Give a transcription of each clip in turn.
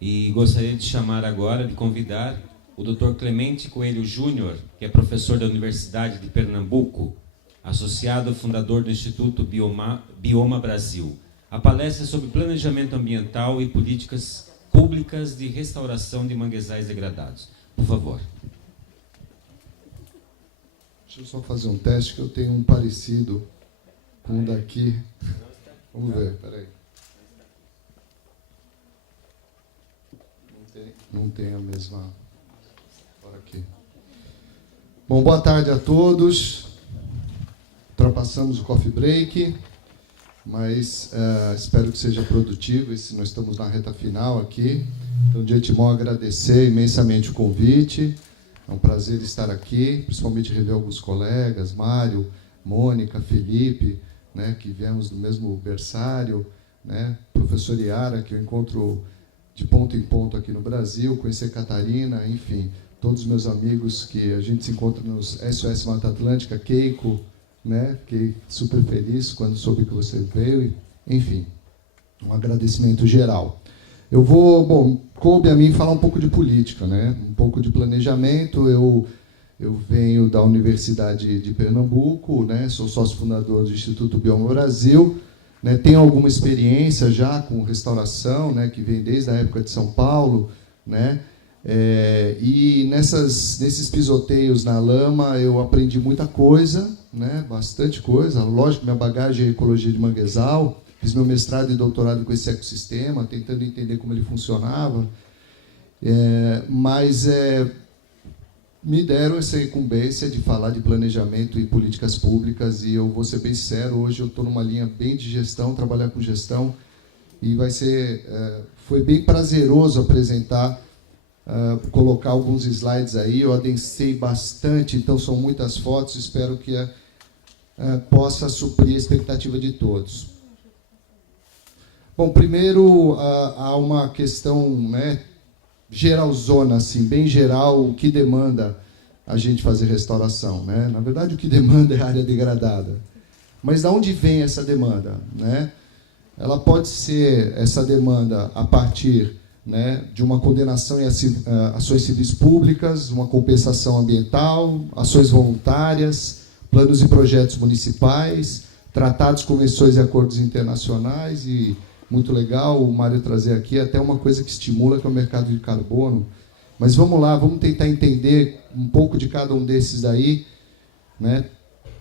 E gostaria de chamar agora, de convidar o Dr. Clemente Coelho Júnior, que é professor da Universidade de Pernambuco, associado fundador do Instituto Bioma Brasil. A palestra é sobre planejamento ambiental e políticas públicas de restauração de manguezais degradados. Por favor. Deixa eu só fazer um teste, que eu tenho um parecido com o daqui. Vamos ver, peraí. Não tem a mesma... Aqui. Bom, boa tarde a todos. Ultrapassamos o coffee break, mas espero que seja produtivo. Nós estamos na reta final aqui. Então, de antemão, agradecer imensamente o convite. É um prazer estar aqui, principalmente rever alguns colegas, Mário, Mônica, Felipe, né, que viemos do mesmo berçário, né, professor Iara, que eu encontro de ponto em ponto aqui no Brasil, conhecer Catarina, enfim, todos os meus amigos que a gente se encontra nos SOS Mata Atlântica, Keiko, né, fiquei super feliz quando soube que você veio, enfim, um agradecimento geral. Eu vou, coube a mim falar um pouco de política, né, um pouco de planejamento. Eu venho da Universidade de Pernambuco, né, sou sócio fundador do Instituto Bioma Brasil, né, tenho alguma experiência já com restauração, né, que vem desde a época de São Paulo, né, e nesses pisoteios na lama eu aprendi muita coisa, né, bastante coisa. Lógico, minha bagagem é ecologia de manguezal, fiz meu mestrado e doutorado com esse ecossistema, tentando entender como ele funcionava, mas me deram essa incumbência de falar de planejamento e políticas públicas, e eu vou ser bem sincero, hoje eu estou numa linha bem de gestão, trabalhar com gestão, e foi bem prazeroso apresentar, colocar alguns slides aí. Eu adensei bastante, então são muitas fotos, espero que possa suprir a expectativa de todos. Bom, primeiro há uma questão, né, geralzona, assim, bem geral, o que demanda a gente fazer restauração, né? Na verdade, o que demanda é a área degradada. Mas de onde vem essa demanda, né? Ela pode ser essa demanda a partir, né, de uma condenação em ações civis públicas, uma compensação ambiental, ações voluntárias, planos e projetos municipais, tratados, convenções e acordos internacionais. E muito legal o Mário trazer aqui até uma coisa que estimula, que é o mercado de carbono. Mas vamos lá, vamos tentar entender um pouco de cada um desses daí, né?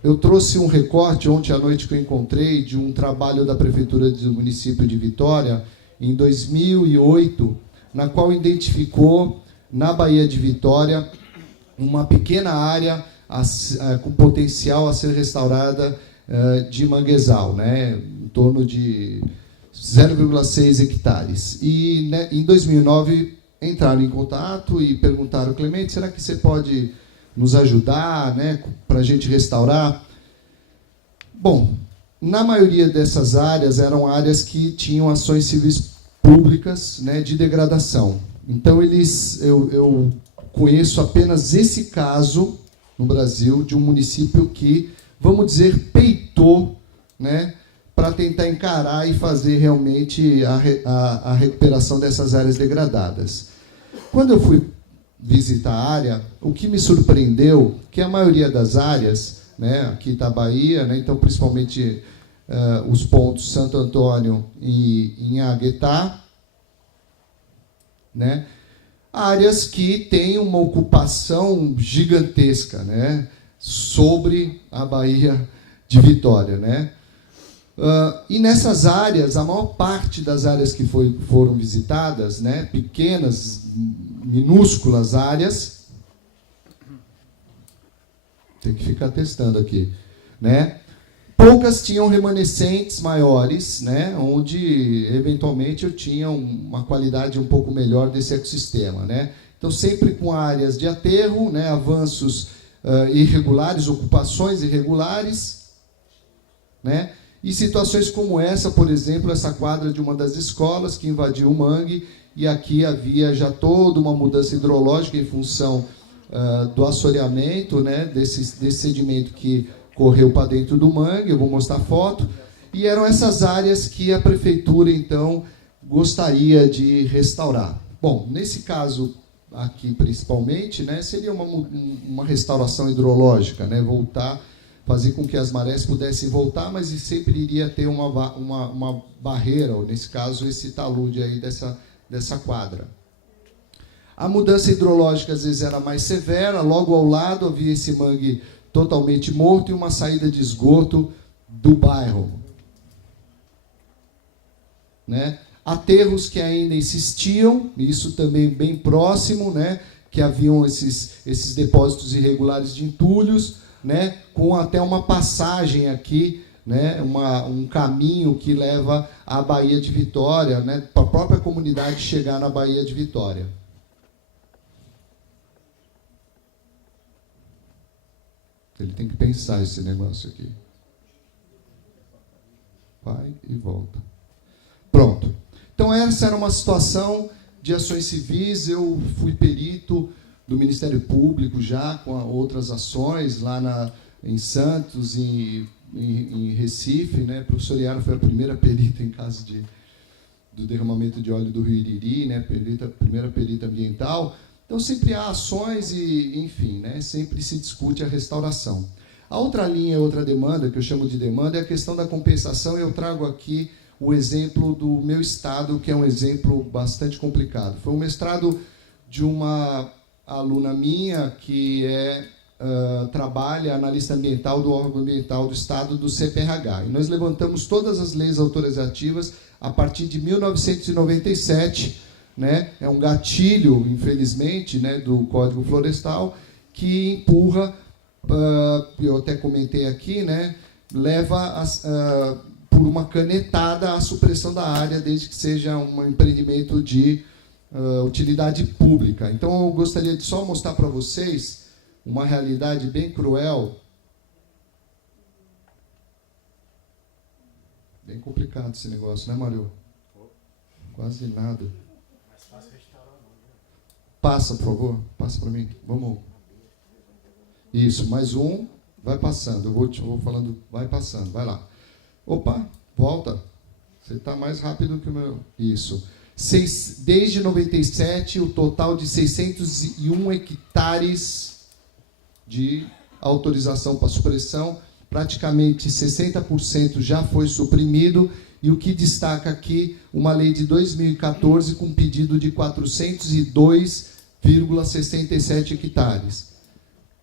Eu trouxe um recorte ontem à noite que eu encontrei de um trabalho da Prefeitura do município de Vitória, em 2008, na qual identificou, na Baía de Vitória, uma pequena área com potencial a ser restaurada de manguezal, né? Em torno de 0,6 hectares. E, né, em 2009 entraram em contato e perguntaram: Clemente, será que você pode nos ajudar, né, para a gente restaurar? Bom, na maioria dessas áreas eram áreas que tinham ações civis públicas, né, de degradação. Então eu conheço apenas esse caso no Brasil de um município que, vamos dizer, peitou, né, para tentar encarar e fazer realmente a recuperação dessas áreas degradadas. Quando eu fui visitar a área, o que me surpreendeu que a maioria das áreas, né, aqui está a Bahia, né, então principalmente os pontos Santo Antônio e Inhaguetá, né, áreas que têm uma ocupação gigantesca, né, sobre a Baía de Vitória, né? E nessas áreas, a maior parte das áreas que foram visitadas, né, pequenas, minúsculas áreas, tem que ficar testando aqui, né, poucas tinham remanescentes maiores, né, onde eventualmente eu tinha uma qualidade um pouco melhor desse ecossistema, né. Então, sempre com áreas de aterro, né, avanços irregulares, ocupações irregulares, né. E situações como essa, por exemplo, essa quadra de uma das escolas que invadiu o mangue, e aqui havia já toda uma mudança hidrológica em função do assoreamento, né, desse sedimento que correu para dentro do mangue. Eu vou mostrar a foto. E eram essas áreas que a prefeitura, então, gostaria de restaurar, Bom, nesse caso aqui, principalmente, né, seria uma restauração hidrológica, né, fazer com que as marés pudessem voltar, mas sempre iria ter uma barreira, ou nesse caso, esse talude aí dessa quadra. A mudança hidrológica, às vezes, era mais severa, logo ao lado havia esse mangue totalmente morto e uma saída de esgoto do bairro. Né? Aterros que ainda existiam, isso também bem próximo, né? Que haviam esses depósitos irregulares de entulhos, né? Com até uma passagem aqui, né? Um caminho que leva à Baía de Vitória, né? Para a própria comunidade chegar na Baía de Vitória. Ele tem que pensar esse negócio aqui. Vai e volta. Pronto. Então, essa era uma situação de ações civis. Eu fui perito do Ministério Público já, com outras ações, lá em Santos e em Recife. Né? O professor Iara foi a primeira perita em caso do derramamento de óleo do Rio Iriri, né? Primeira perita ambiental. Então, sempre há ações e, enfim, né? Sempre se discute a restauração. A outra linha, outra demanda, que eu chamo de demanda, é a questão da compensação. Eu trago aqui o exemplo do meu estado, que é um exemplo bastante complicado. Foi um mestrado de uma aluna minha que trabalha analista ambiental do órgão ambiental do estado, do CPRH. E nós levantamos todas as leis autorizativas a partir de 1997, né? É um gatilho, infelizmente, né, do Código Florestal, que empurra, eu até comentei aqui, né, leva por uma canetada a supressão da área, desde que seja um empreendimento de utilidade pública. Então, eu gostaria de só mostrar para vocês uma realidade bem cruel. Bem complicado esse negócio, né, Mário? Quase nada. Passa, por favor. Passa para mim. Vamos. Isso, mais um. Vai passando. Eu vou falando. Vai passando. Vai lá. Opa, volta. Você está mais rápido que o meu. Isso. Desde 97, o total de 601 hectares de autorização para supressão. Praticamente 60% já foi suprimido. E o que destaca aqui, uma lei de 2014 com pedido de 402,67 hectares.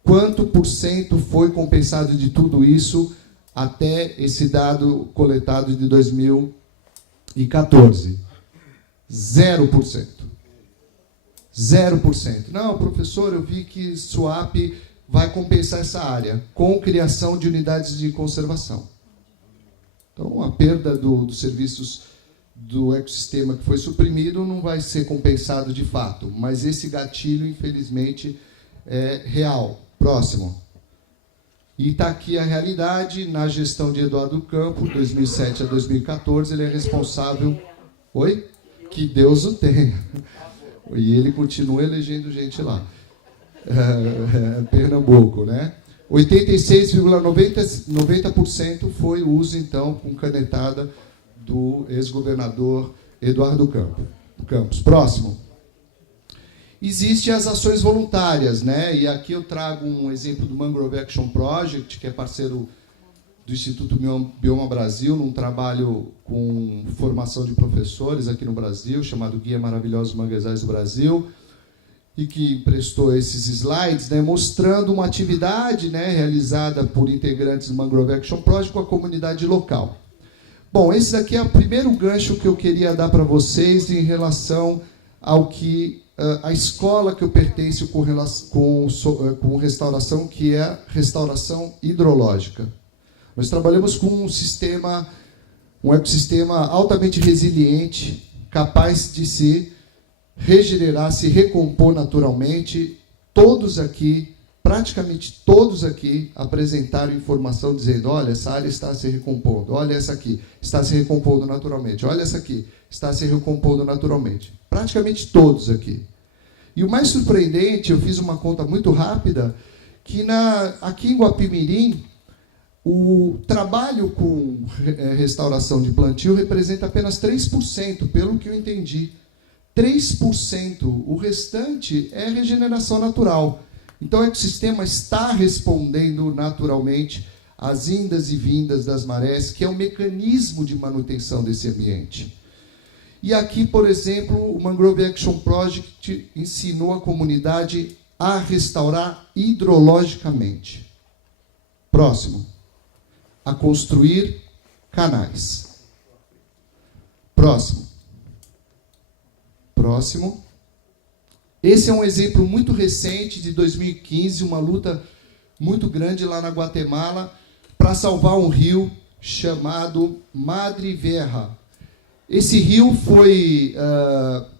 Quanto por cento foi compensado de tudo isso até esse dado coletado de 2014? 0%. 0%. Não, professor, eu vi que SUAP vai compensar essa área com criação de unidades de conservação. Então, a perda dos serviços do ecossistema que foi suprimido não vai ser compensado de fato, mas esse gatilho, infelizmente, é real. Próximo. E está aqui a realidade, na gestão de Eduardo Campo, 2007 a 2014, ele é responsável... Oi? Que Deus o tenha. E ele continua elegendo gente lá. Pernambuco, né? 86,90% foi o uso, então, com canetada do ex-governador Eduardo Campos. Próximo. Existem as ações voluntárias, né? E aqui eu trago um exemplo do Mangrove Action Project, que é parceiro do Instituto Bioma Brasil, num trabalho com formação de professores aqui no Brasil, chamado Guia Maravilhosos Manguezais do Brasil, e que prestou esses slides, né, mostrando uma atividade, né, realizada por integrantes do Mangrove Action Project com a comunidade local. Bom, esse daqui é o primeiro gancho que eu queria dar para vocês em relação ao que a escola que eu pertenço com restauração, que é a restauração hidrológica. Nós trabalhamos com um ecossistema altamente resiliente, capaz de se regenerar, se recompor naturalmente. Todos aqui, praticamente todos aqui, apresentaram informação dizendo: olha, essa área está se recompondo, olha essa aqui, está se recompondo naturalmente, olha essa aqui, está se recompondo naturalmente. Praticamente todos aqui. E o mais surpreendente, eu fiz uma conta muito rápida, que aqui em Guapimirim, o trabalho com restauração de plantio representa apenas 3%, pelo que eu entendi. 3%. O restante é regeneração natural. Então, o ecossistema está respondendo naturalmente às indas e vindas das marés, que é o mecanismo de manutenção desse ambiente. E aqui, por exemplo, o Mangrove Action Project ensinou a comunidade a restaurar hidrologicamente. Próximo. A construir canais. Próximo. Próximo. Esse é um exemplo muito recente, de 2015, uma luta muito grande lá na Guatemala para salvar um rio chamado Madre Vieja. Esse rio foi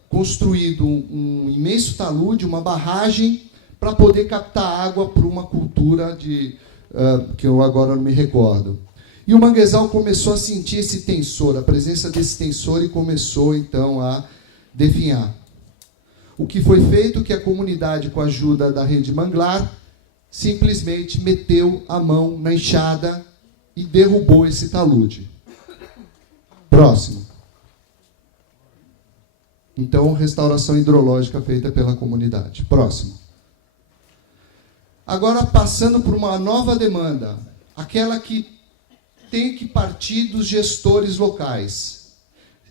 construído um imenso talude, uma barragem, para poder captar água para uma cultura que eu agora não me recordo. E o manguezal começou a sentir esse tensor, a presença desse tensor, e começou, então, a definhar. O que foi feito? Que a comunidade, com a ajuda da rede manglar, simplesmente meteu a mão na enxada e derrubou esse talude. Próximo. Então, restauração hidrológica feita pela comunidade. Próximo. Agora, passando por uma nova demanda, aquela que tem que partir dos gestores locais.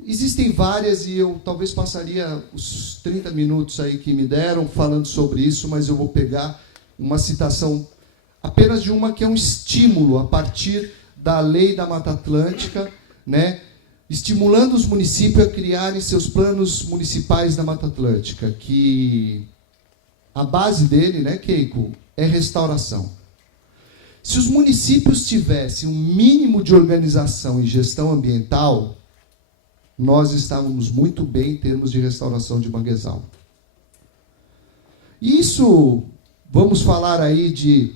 Existem várias, e eu talvez passaria os 30 minutos aí que me deram falando sobre isso, mas eu vou pegar uma citação apenas de uma que é um estímulo a partir da Lei da Mata Atlântica, né, estimulando os municípios a criarem seus planos municipais da Mata Atlântica, que a base dele, né, Keiko, é restauração. Se os municípios tivessem um mínimo de organização e gestão ambiental, nós estávamos muito bem em termos de restauração de manguezal. Isso, vamos falar aí de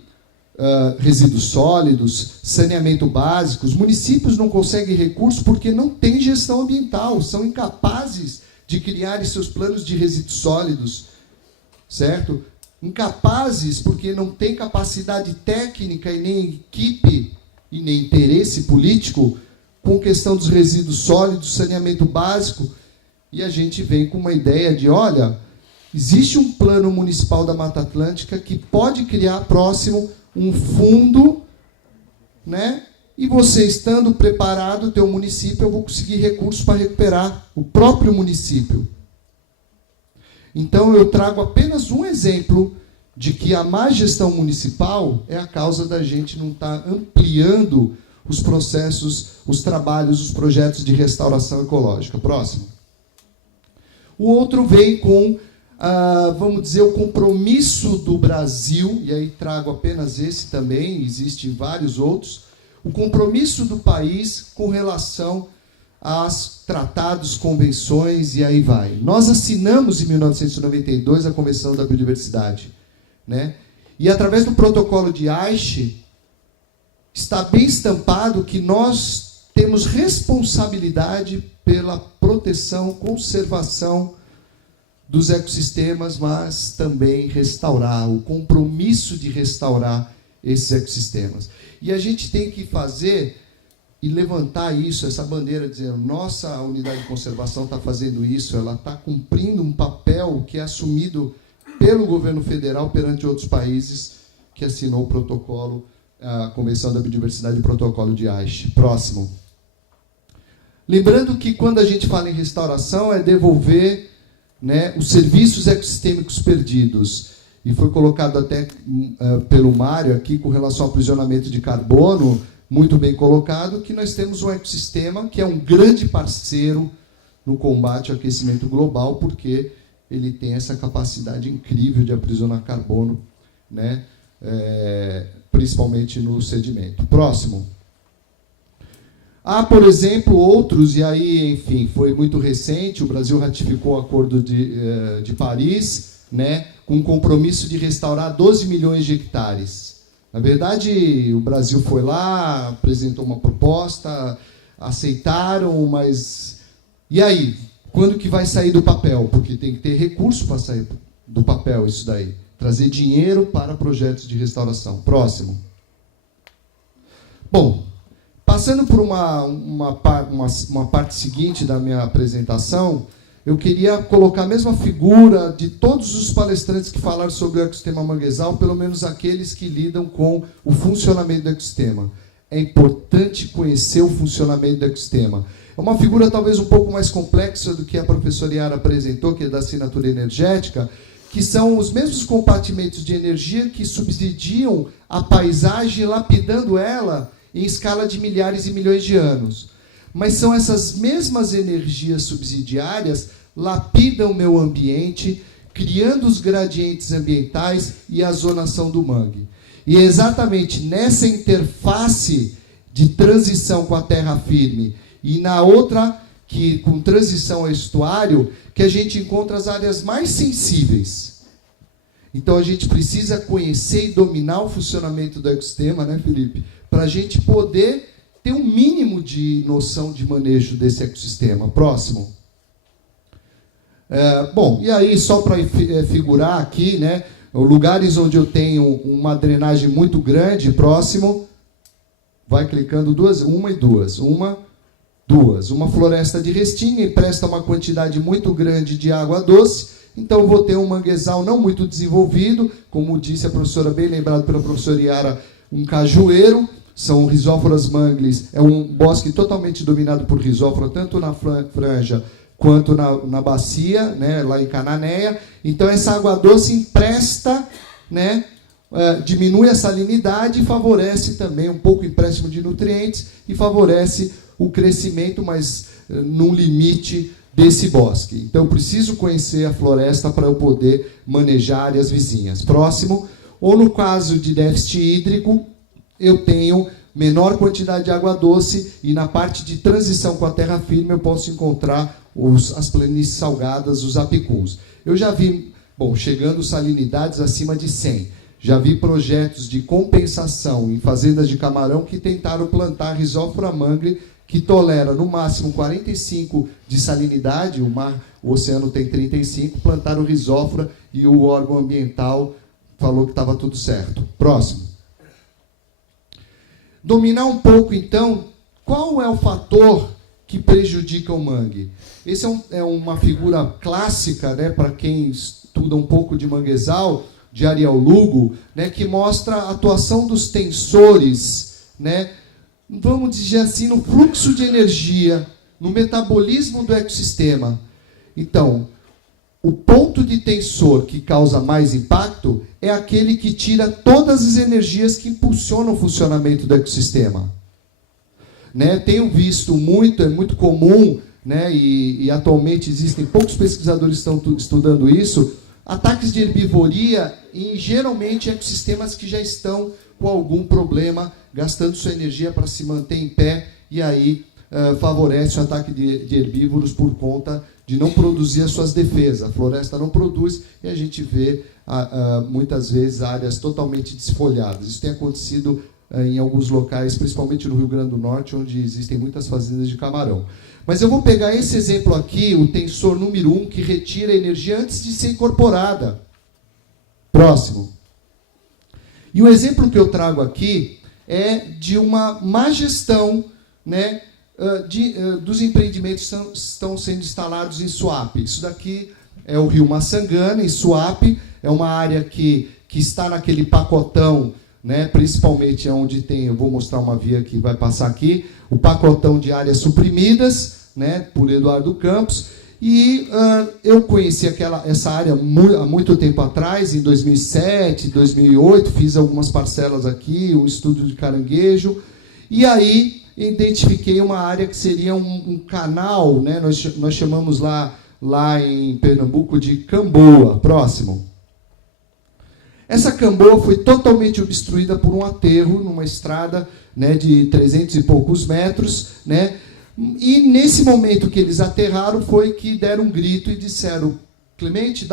resíduos sólidos, saneamento básico. Os municípios não conseguem recursos porque não têm gestão ambiental, são incapazes de criar seus planos de resíduos sólidos, certo? Incapazes porque não têm capacidade técnica e nem equipe e nem interesse político com questão dos resíduos sólidos, saneamento básico, e a gente vem com uma ideia de, olha, existe um plano municipal da Mata Atlântica que pode criar próximo um fundo, né? E você estando preparado, o teu município, eu vou conseguir recursos para recuperar o próprio município. Então, eu trago apenas um exemplo de que a má gestão municipal é a causa da gente não estar ampliando os processos, os trabalhos, os projetos de restauração ecológica. Próximo. O outro vem com, vamos dizer, o compromisso do Brasil, e aí trago apenas esse também, existem vários outros, o compromisso do país com relação aos tratados, convenções, e aí vai. Nós assinamos em 1992 a Convenção da Biodiversidade, né? E através do protocolo de Aichi, está bem estampado que nós temos responsabilidade pela proteção, conservação dos ecossistemas, mas também restaurar, o compromisso de restaurar esses ecossistemas. E a gente tem que fazer e levantar isso, essa bandeira, dizendo, nossa unidade de conservação está fazendo isso, ela está cumprindo um papel que é assumido pelo governo federal perante outros países que assinou o protocolo, a Convenção da Biodiversidade e o Protocolo de Aichi. Próximo. Lembrando que quando a gente fala em restauração é devolver, né, os serviços ecossistêmicos perdidos. E foi colocado até pelo Mário aqui com relação ao aprisionamento de carbono, muito bem colocado, que nós temos um ecossistema que é um grande parceiro no combate ao aquecimento global, porque ele tem essa capacidade incrível de aprisionar carbono, né, principalmente no sedimento. Próximo. Há, por exemplo, outros, e aí, enfim, foi muito recente, o Brasil ratificou o Acordo de Paris, né, com um compromisso de restaurar 12 milhões de hectares. Na verdade, o Brasil foi lá, apresentou uma proposta, aceitaram, mas... E aí? Quando que vai sair do papel? Porque tem que ter recurso para sair do papel isso daí. Trazer dinheiro para projetos de restauração. Próximo. Bom, passando por uma parte seguinte da minha apresentação, eu queria colocar a mesma figura de todos os palestrantes que falaram sobre o ecossistema manguezal, pelo menos aqueles que lidam com o funcionamento do ecossistema. É importante conhecer o funcionamento do ecossistema. É uma figura talvez um pouco mais complexa do que a professora Yara apresentou, que é da assinatura energética, que são os mesmos compartimentos de energia que subsidiam a paisagem, lapidando ela em escala de milhares e milhões de anos. Mas são essas mesmas energias subsidiárias lapidam o meu ambiente, criando os gradientes ambientais e a zonação do mangue. E é exatamente nessa interface de transição com a terra firme e na outra, que com transição ao estuário, que a gente encontra as áreas mais sensíveis. Então a gente precisa conhecer e dominar o funcionamento do ecossistema, né, Felipe? Para a gente poder ter um mínimo de noção de manejo desse ecossistema. Próximo. Bom, e aí, só para figurar aqui, né, lugares onde eu tenho uma drenagem muito grande, próximo, vai clicando uma e duas. Uma floresta de restinga empresta uma quantidade muito grande de água doce, então eu vou ter um manguezal não muito desenvolvido, como disse a professora, bem lembrado pela professora Yara, um cajueiro, são risóforas mangles, é um bosque totalmente dominado por risófora, tanto na franja quanto na bacia, né, lá em Cananéia. Então, essa água doce empresta, né, diminui a salinidade e favorece também um pouco o empréstimo de nutrientes e favorece o crescimento, mas num limite desse bosque. Então, eu preciso conhecer a floresta para eu poder manejar áreas vizinhas. Próximo. Ou, no caso de déficit hídrico, eu tenho menor quantidade de água doce e na parte de transição com a terra firme eu posso encontrar as planícies salgadas, os apicuns. Eu já vi, chegando salinidades acima de 100. Já vi projetos de compensação em fazendas de camarão que tentaram plantar risófora mangle, que tolera no máximo 45 de salinidade, o oceano tem 35, plantaram risófora e o órgão ambiental falou que estava tudo certo. Próximo. Dominar um pouco, então, qual é o fator que prejudica o mangue? Esse é uma figura clássica, né, para quem estuda um pouco de manguezal, de Ariel Lugo, né, que mostra a atuação dos tensores, né, vamos dizer assim, no fluxo de energia, no metabolismo do ecossistema. Então, o ponto de tensor que causa mais impacto é aquele que tira todas as energias que impulsionam o funcionamento do ecossistema. Né? Tenho visto muito, é muito comum, né, e atualmente existem poucos pesquisadores que estão estudando isso, ataques de herbivoria em, geralmente, ecossistemas que já estão com algum problema, gastando sua energia para se manter em pé, e aí favorece o ataque de herbívoros por conta de não produzir as suas defesas. A floresta não produz e a gente vê, muitas vezes, áreas totalmente desfolhadas. Isso tem acontecido em alguns locais, principalmente no Rio Grande do Norte, onde existem muitas fazendas de camarão. Mas eu vou pegar esse exemplo aqui, o tensor número 1, que retira a energia antes de ser incorporada. Próximo. E o exemplo que eu trago aqui é de uma má gestão, né, dos empreendimentos que estão sendo instalados em Suape. Isso daqui é o rio Maçangana, em Suape. É uma área que está naquele pacotão, né, principalmente onde tem, eu vou mostrar uma via que vai passar aqui, o pacotão de áreas suprimidas, né, por Eduardo Campos. E eu conheci essa área há muito tempo atrás, em 2007, 2008, fiz algumas parcelas aqui, um estudo de caranguejo, e aí identifiquei uma área que seria um canal, né, nós chamamos lá em Pernambuco de Camboa. Próximo. Essa Camboa foi totalmente obstruída por um aterro, numa estrada, né, de 300 e poucos metros, né. E nesse momento que eles aterraram foi que deram um grito e disseram: Clemente,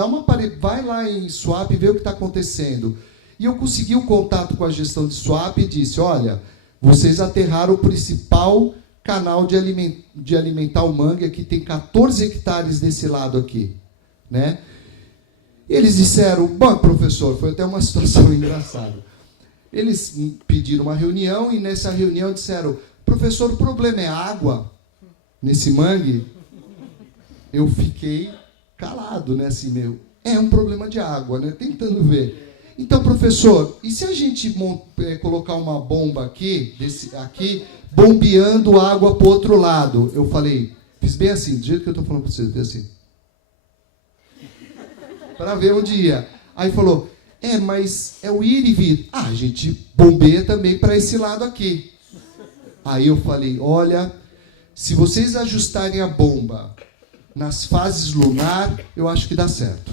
vai lá em Suape e vê o que está acontecendo. E eu consegui o contato com a gestão de Suape e disse: olha, vocês aterraram o principal canal de alimentar o mangue, aqui tem 14 hectares desse lado aqui, né? Eles disseram: bom, professor, foi até uma situação engraçada. Eles pediram uma reunião e nessa reunião disseram: professor, o problema é água nesse mangue? eu fiquei calado, né? Assim, é um problema de água, né? Tentando ver. Então, professor, e se a gente colocar uma bomba aqui, bombeando água para o outro lado? Eu falei, fiz bem assim, do jeito que eu estou falando para vocês, fiz assim. Para ver onde ia. Aí falou, mas é o ir e vir. A gente bombeia também para esse lado aqui. Aí eu falei, olha, se vocês ajustarem a bomba nas fases lunar, eu acho que dá certo.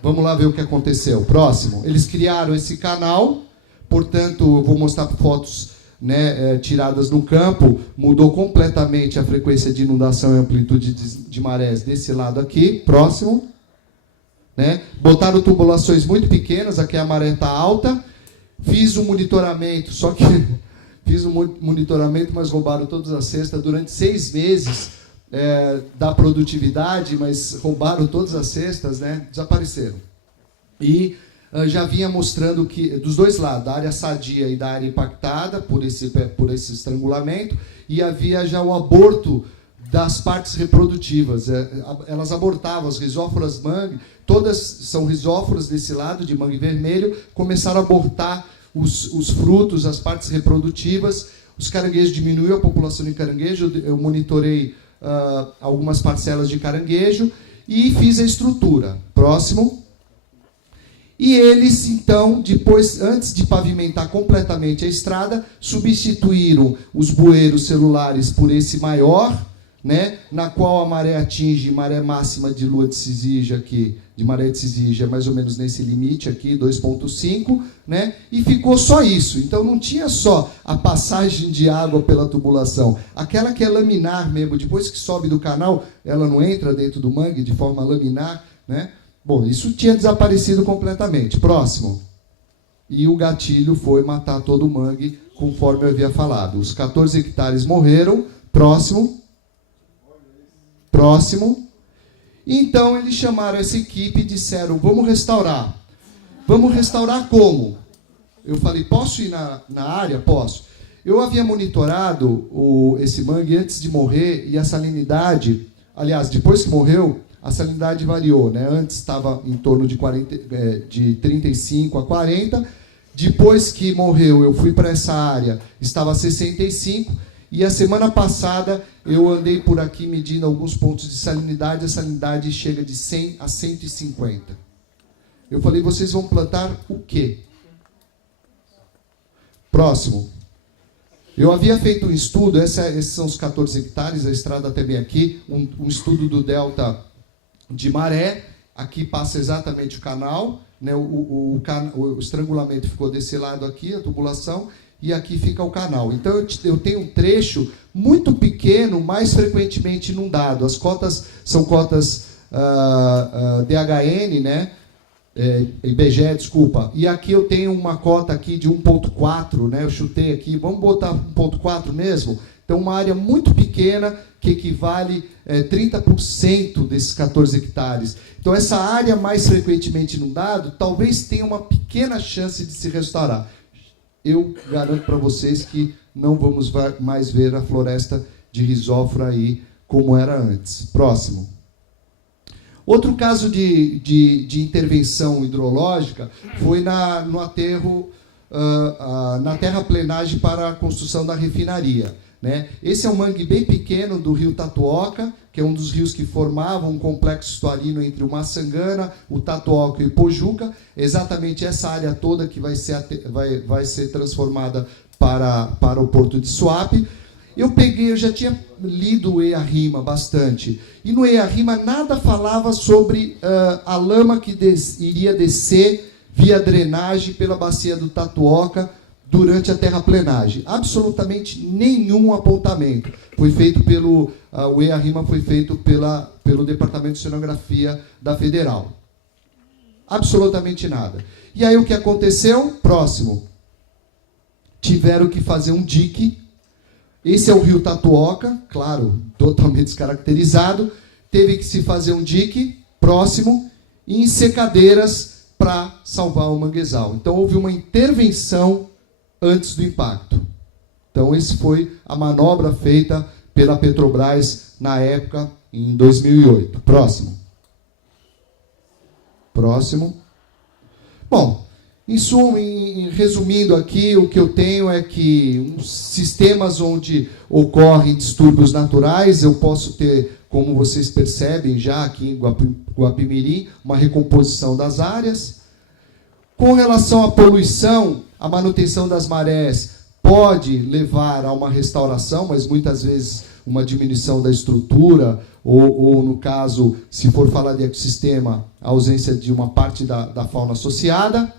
Vamos lá ver o que aconteceu. Próximo. Eles criaram esse canal, portanto, vou mostrar fotos, né, tiradas no campo, mudou completamente a frequência de inundação e amplitude de marés desse lado aqui. Próximo. Né? Botaram tubulações muito pequenas, aqui a maré está alta. Fiz um monitoramento, só que fiz um monitoramento, mas roubaram todas as cestas durante 6 meses. Da produtividade, mas roubaram todas as cestas, né? Desapareceram. E já vinha mostrando que, dos dois lados, da área sadia e da área impactada por esse estrangulamento, e havia já o aborto das partes reprodutivas. Elas abortavam, as risóforas mangue, todas são risóforas desse lado, de mangue vermelho, começaram a abortar os frutos, as partes reprodutivas. Os caranguejos diminuiu a população de caranguejo, eu monitorei algumas parcelas de caranguejo e fiz a estrutura. Próximo. E eles, então, depois, antes de pavimentar completamente a estrada, substituíram os bueiros celulares por esse maior, né, na qual a maré atinge maré máxima de lua de Cisígia aqui, de maré de Cisígia, mais ou menos nesse limite aqui, 2,5, né, e ficou só isso. Então não tinha só a passagem de água pela tubulação, aquela que é laminar mesmo, depois que sobe do canal, ela não entra dentro do mangue de forma laminar, né? Bom, isso tinha desaparecido completamente. Próximo. E o gatilho foi matar todo o mangue, conforme eu havia falado. Os 14 hectares morreram. Próximo. Próximo. Então, eles chamaram essa equipe e disseram, vamos restaurar. Vamos restaurar como? Eu falei, posso ir na área? Posso. Eu havia monitorado esse mangue antes de morrer, e a salinidade, aliás, depois que morreu, a salinidade variou, né? Antes estava em torno de 35 a 40. Depois que morreu, eu fui para essa área, estava 65. E a semana passada eu andei por aqui medindo alguns pontos de salinidade. A salinidade chega de 100 a 150. Eu falei, vocês vão plantar o quê? Próximo. Eu havia feito um estudo, esses são os 14 hectares, a estrada até bem aqui, um estudo do delta de maré. Aqui passa exatamente o canal, né? O estrangulamento ficou desse lado aqui, a tubulação, e aqui fica o canal. Então, eu tenho um trecho muito pequeno, mais frequentemente inundado. As cotas são cotas DHN, né? IBGE, desculpa. E aqui eu tenho uma cota aqui de 1,4, né? Eu chutei aqui, vamos botar 1,4 mesmo? Então, uma área muito pequena, que equivale 30% desses 14 hectares. Então, essa área mais frequentemente inundada, talvez tenha uma pequena chance de se restaurar. Eu garanto para vocês que não vamos mais ver a floresta de risófora aí como era antes. Próximo. Outro caso de intervenção hidrológica foi no aterro, na terraplenagem para a construção da refinaria. Né? Esse é um mangue bem pequeno do rio Tatuoca, que é um dos rios que formavam um complexo estuarino entre o Maçangana, o Tatuoca e o Pojuca. Exatamente essa área toda que vai ser transformada para o porto de Suape. Eu já tinha lido o EIA-RIMA bastante, e no EIA-RIMA nada falava sobre a lama que iria descer via drenagem pela bacia do Tatuoca durante a terraplenagem. Absolutamente nenhum apontamento. Foi feito o EIA-RIMA foi feito pelo Departamento de Oceanografia da Federal. Absolutamente nada. E aí o que aconteceu? Próximo. Tiveram que fazer um dique. Esse é o rio Tatuoca, claro, totalmente descaracterizado. Teve que se fazer um dique. Próximo. E em secadeiras para salvar o manguezal. Então houve uma intervenção antes do impacto. Então, essa foi a manobra feita pela Petrobras na época, em 2008. Próximo. Bom, resumindo aqui, o que eu tenho é que sistemas onde ocorrem distúrbios naturais, eu posso ter, como vocês percebem já aqui em Guapimirim, uma recomposição das áreas. Com relação à poluição, a manutenção das marés pode levar a uma restauração, mas muitas vezes uma diminuição da estrutura, ou no caso, se for falar de ecossistema, a ausência de uma parte da fauna associada.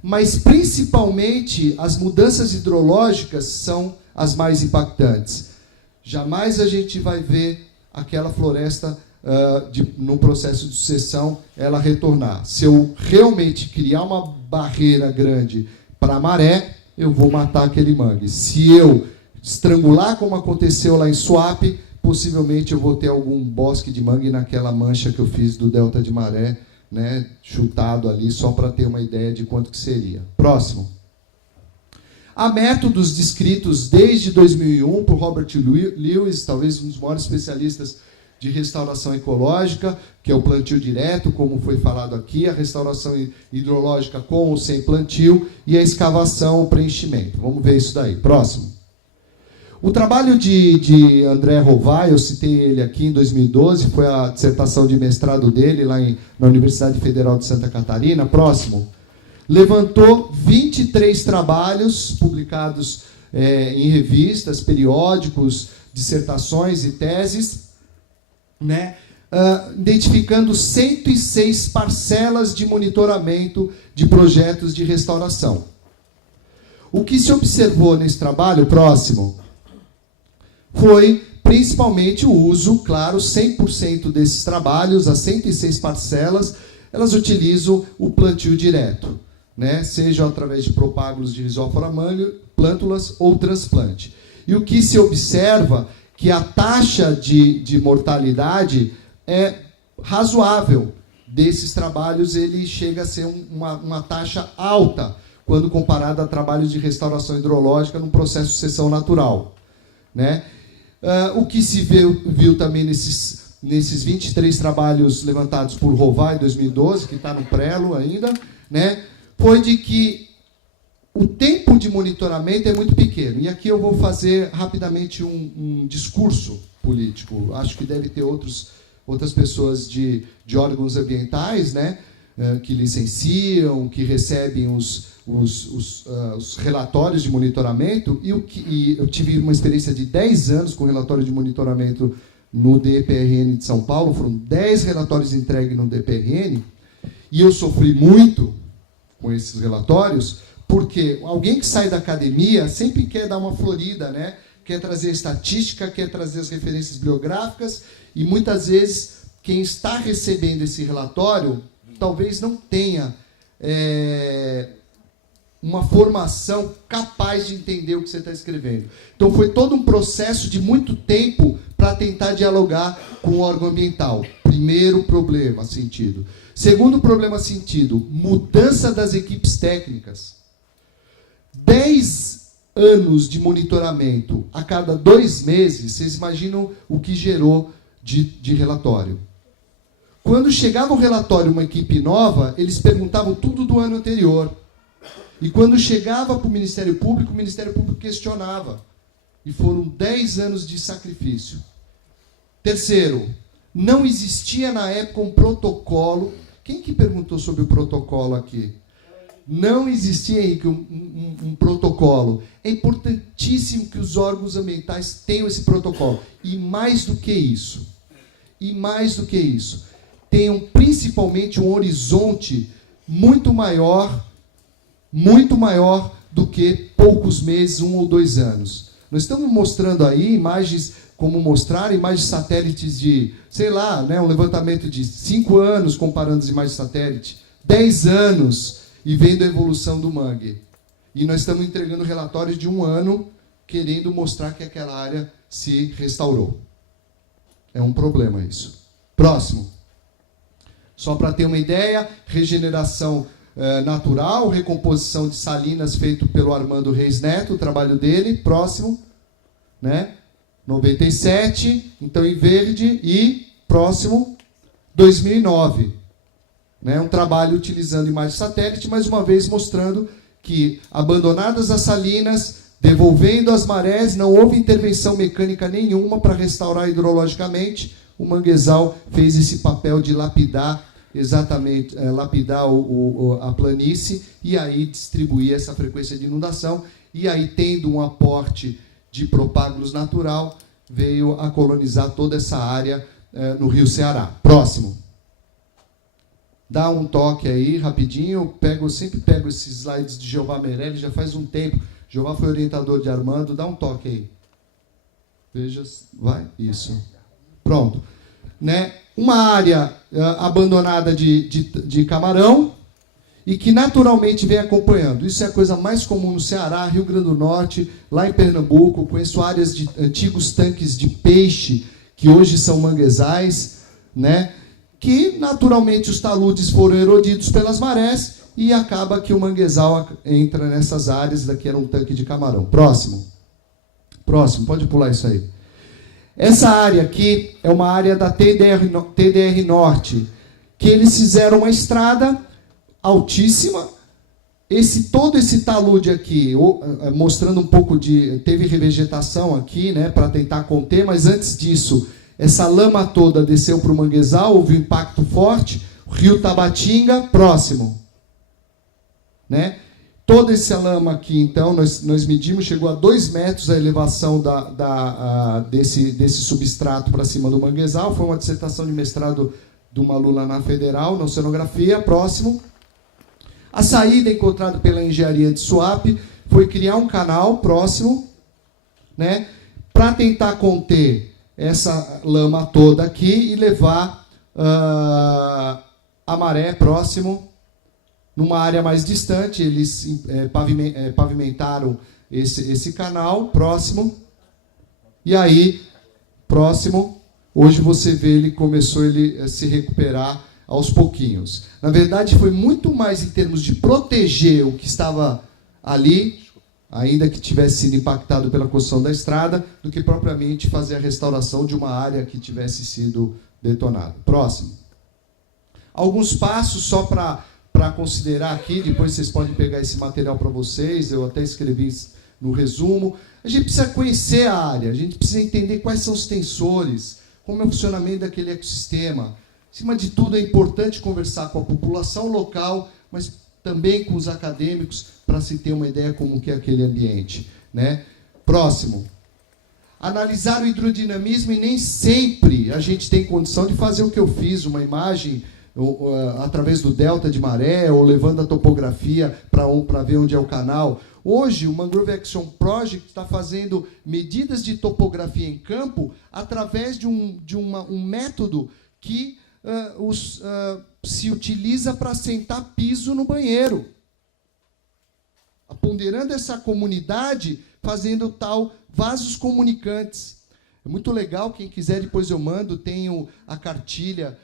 Mas, principalmente, as mudanças hidrológicas são as mais impactantes. Jamais a gente vai ver aquela floresta, no processo de sucessão, ela retornar. Se eu realmente criar uma barreira grande para a maré, eu vou matar aquele mangue. Se eu estrangular, como aconteceu lá em Suape, possivelmente eu vou ter algum bosque de mangue naquela mancha que eu fiz do delta de maré, né, chutado ali, só para ter uma ideia de quanto que seria. Próximo. Há métodos descritos desde 2001 por Robert Lewis, talvez um dos maiores especialistas de restauração ecológica, que é o plantio direto, como foi falado aqui, a restauração hidrológica com ou sem plantio, e a escavação, o preenchimento. Vamos ver isso daí. Próximo. O trabalho de André Rovai, eu citei ele aqui em 2012, foi a dissertação de mestrado dele lá na Universidade Federal de Santa Catarina. Próximo. Levantou 23 trabalhos publicados em revistas, periódicos, dissertações e teses, né, identificando 106 parcelas de monitoramento de projetos de restauração. O que se observou nesse trabalho, próximo, foi principalmente o uso, claro, 100% desses trabalhos, as 106 parcelas, elas utilizam o plantio direto, né? Seja através de propágulos de Rhizophyra plântulas ou transplante. E o que se observa que a taxa de mortalidade é razoável desses trabalhos, ele chega a ser uma taxa alta quando comparado a trabalhos de restauração hidrológica num processo de sucessão natural, né? O que se viu também nesses 23 trabalhos levantados por Rovai em 2012, que está no prelo ainda, né, foi de que o tempo de monitoramento é muito pequeno. E aqui eu vou fazer rapidamente um discurso político. Acho que deve ter outras pessoas de órgãos ambientais, né, que licenciam, que recebem os relatórios de monitoramento, e eu tive uma experiência de 10 anos com relatório de monitoramento no DPRN de São Paulo, foram 10 relatórios entregues no DPRN, e eu sofri muito com esses relatórios, porque alguém que sai da academia sempre quer dar uma florida, né? Quer trazer estatística, quer trazer as referências bibliográficas, e muitas vezes quem está recebendo esse relatório talvez não tenha uma formação capaz de entender o que você está escrevendo. Então, foi todo um processo de muito tempo para tentar dialogar com o órgão ambiental. Primeiro problema sentido. Segundo problema sentido, mudança das equipes técnicas. 10 anos de monitoramento a cada 2 meses, vocês imaginam o que gerou de relatório. Quando chegava o relatório, uma equipe nova, eles perguntavam tudo do ano anterior. E quando chegava para o Ministério Público questionava. E foram 10 anos de sacrifício. Terceiro, não existia na época um protocolo. Quem que perguntou sobre o protocolo aqui? Não existia, Henrique, um protocolo. É importantíssimo que os órgãos ambientais tenham esse protocolo. E mais do que isso, tenham principalmente um horizonte muito maior do que poucos meses, 1 ou 2 anos. Nós estamos mostrando aí imagens, como mostrar imagens satélites de, sei lá, né, um levantamento de 5 anos, comparando as imagens de satélite, 10 anos, e vendo a evolução do mangue. E nós estamos entregando relatórios de 1 ano, querendo mostrar que aquela área se restaurou. É um problema isso. Próximo. Só para ter uma ideia, regeneração natural, recomposição de salinas feito pelo Armando Reis Neto, o trabalho dele. Próximo. Né? 97, então em verde, e próximo, 2009. Né? Um trabalho utilizando imagem de satélite, mais uma vez mostrando que, abandonadas as salinas, devolvendo as marés, não houve intervenção mecânica nenhuma para restaurar hidrologicamente. O manguezal fez esse papel de lapidar, exatamente, lapidar a planície e aí distribuir essa frequência de inundação. E aí, tendo um aporte de propágulos natural, veio a colonizar toda essa área no Rio Ceará. Próximo. Dá um toque aí, rapidinho. Eu sempre pego esses slides de Jeová Meirelles, já faz um tempo. Jeová foi orientador de Armando. Dá um toque aí. Veja, vai. Isso. Pronto. Né? Uma área abandonada de camarão e que naturalmente vem acompanhando. Isso é a coisa mais comum no Ceará, Rio Grande do Norte, lá em Pernambuco. Conheço áreas de antigos tanques de peixe, que hoje são manguezais, né? Que naturalmente os taludes foram erodidos pelas marés e acaba que o manguezal entra nessas áreas. Daqui era um tanque de camarão. Próximo. Próximo, pode pular isso aí. Essa área aqui é uma área da TDR Norte, que eles fizeram uma estrada altíssima. Todo esse talude aqui, mostrando um pouco de... Teve revegetação aqui, né, para tentar conter, mas antes disso, essa lama toda desceu para o manguezal, houve um impacto forte. Rio Tabatinga, próximo. Né? Toda essa lama aqui, então, nós medimos, chegou a 2 metros a elevação desse substrato para cima do manguezal. Foi uma dissertação de mestrado de uma aluna na Federal, na oceanografia. Próximo. A saída encontrada pela engenharia de Suape foi criar um canal próximo, né, para tentar conter essa lama toda aqui e levar a maré próximo. Numa área mais distante, eles pavimentaram esse canal próximo. E aí, próximo, hoje você vê ele começou a se recuperar aos pouquinhos. Na verdade, foi muito mais em termos de proteger o que estava ali, ainda que tivesse sido impactado pela construção da estrada, do que propriamente fazer a restauração de uma área que tivesse sido detonada. Próximo. Alguns passos só para considerar aqui, depois vocês podem pegar esse material para vocês, eu até escrevi no resumo. A gente precisa conhecer a área, a gente precisa entender quais são os tensores, como é o funcionamento daquele ecossistema. Acima de tudo, é importante conversar com a população local, mas também com os acadêmicos, para se ter uma ideia como que é aquele ambiente. Né? Próximo. Analisar o hidrodinamismo, e nem sempre a gente tem condição de fazer o que eu fiz, uma imagem através do delta de maré, ou levando a topografia para ver onde é o canal. Hoje, o Mangrove Action Project está fazendo medidas de topografia em campo através de um método que se utiliza para assentar piso no banheiro. Ponderando essa comunidade, fazendo tal vasos comunicantes. É muito legal, quem quiser depois eu mando, tenho a cartilha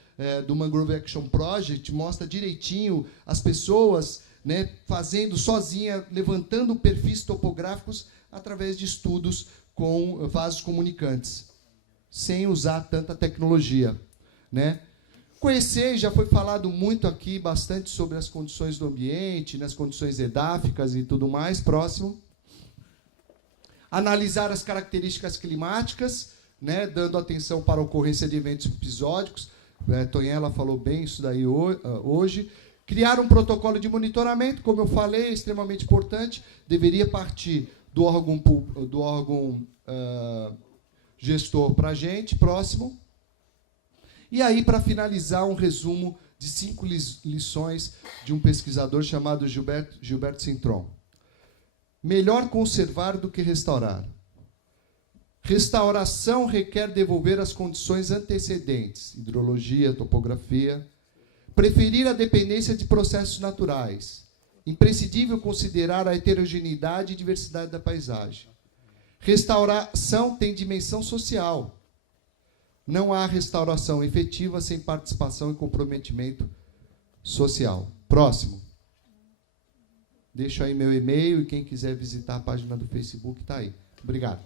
do Mangrove Action Project, mostra direitinho as pessoas, né, fazendo sozinha, levantando perfis topográficos através de estudos com vasos comunicantes, sem usar tanta tecnologia. Né? Conhecer, já foi falado muito aqui, bastante sobre as condições do ambiente, nas condições edáficas e tudo mais. Próximo. Analisar as características climáticas, né, dando atenção para a ocorrência de eventos episódicos. Tonhela falou bem isso daí hoje. Criar um protocolo de monitoramento, como eu falei, é extremamente importante. Deveria partir do órgão gestor para a gente. Próximo. E aí, para finalizar, um resumo de 5 lições de um pesquisador chamado Gilberto Sintron. Melhor conservar do que restaurar. Restauração requer devolver as condições antecedentes, hidrologia, topografia. Preferir a dependência de processos naturais. Imprescindível considerar a heterogeneidade e diversidade da paisagem. Restauração tem dimensão social. Não há restauração efetiva sem participação e comprometimento social. Próximo. Deixo aí meu e-mail e quem quiser visitar a página do Facebook está aí. Obrigado.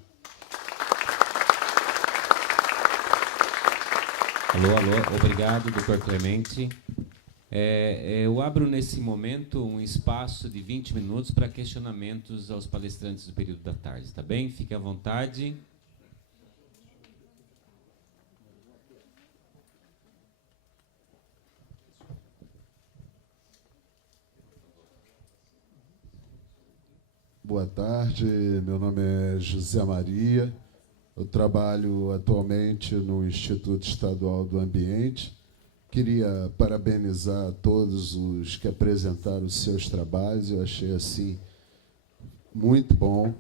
Alô, alô, obrigado, doutor Clemente. Eu abro nesse momento um espaço de 20 minutos para questionamentos aos palestrantes do período da tarde, tá bem? Fique à vontade. Boa tarde, meu nome é José Maria, eu trabalho atualmente no Instituto Estadual do Ambiente. Queria parabenizar todos os que apresentaram os seus trabalhos, eu achei assim muito bom.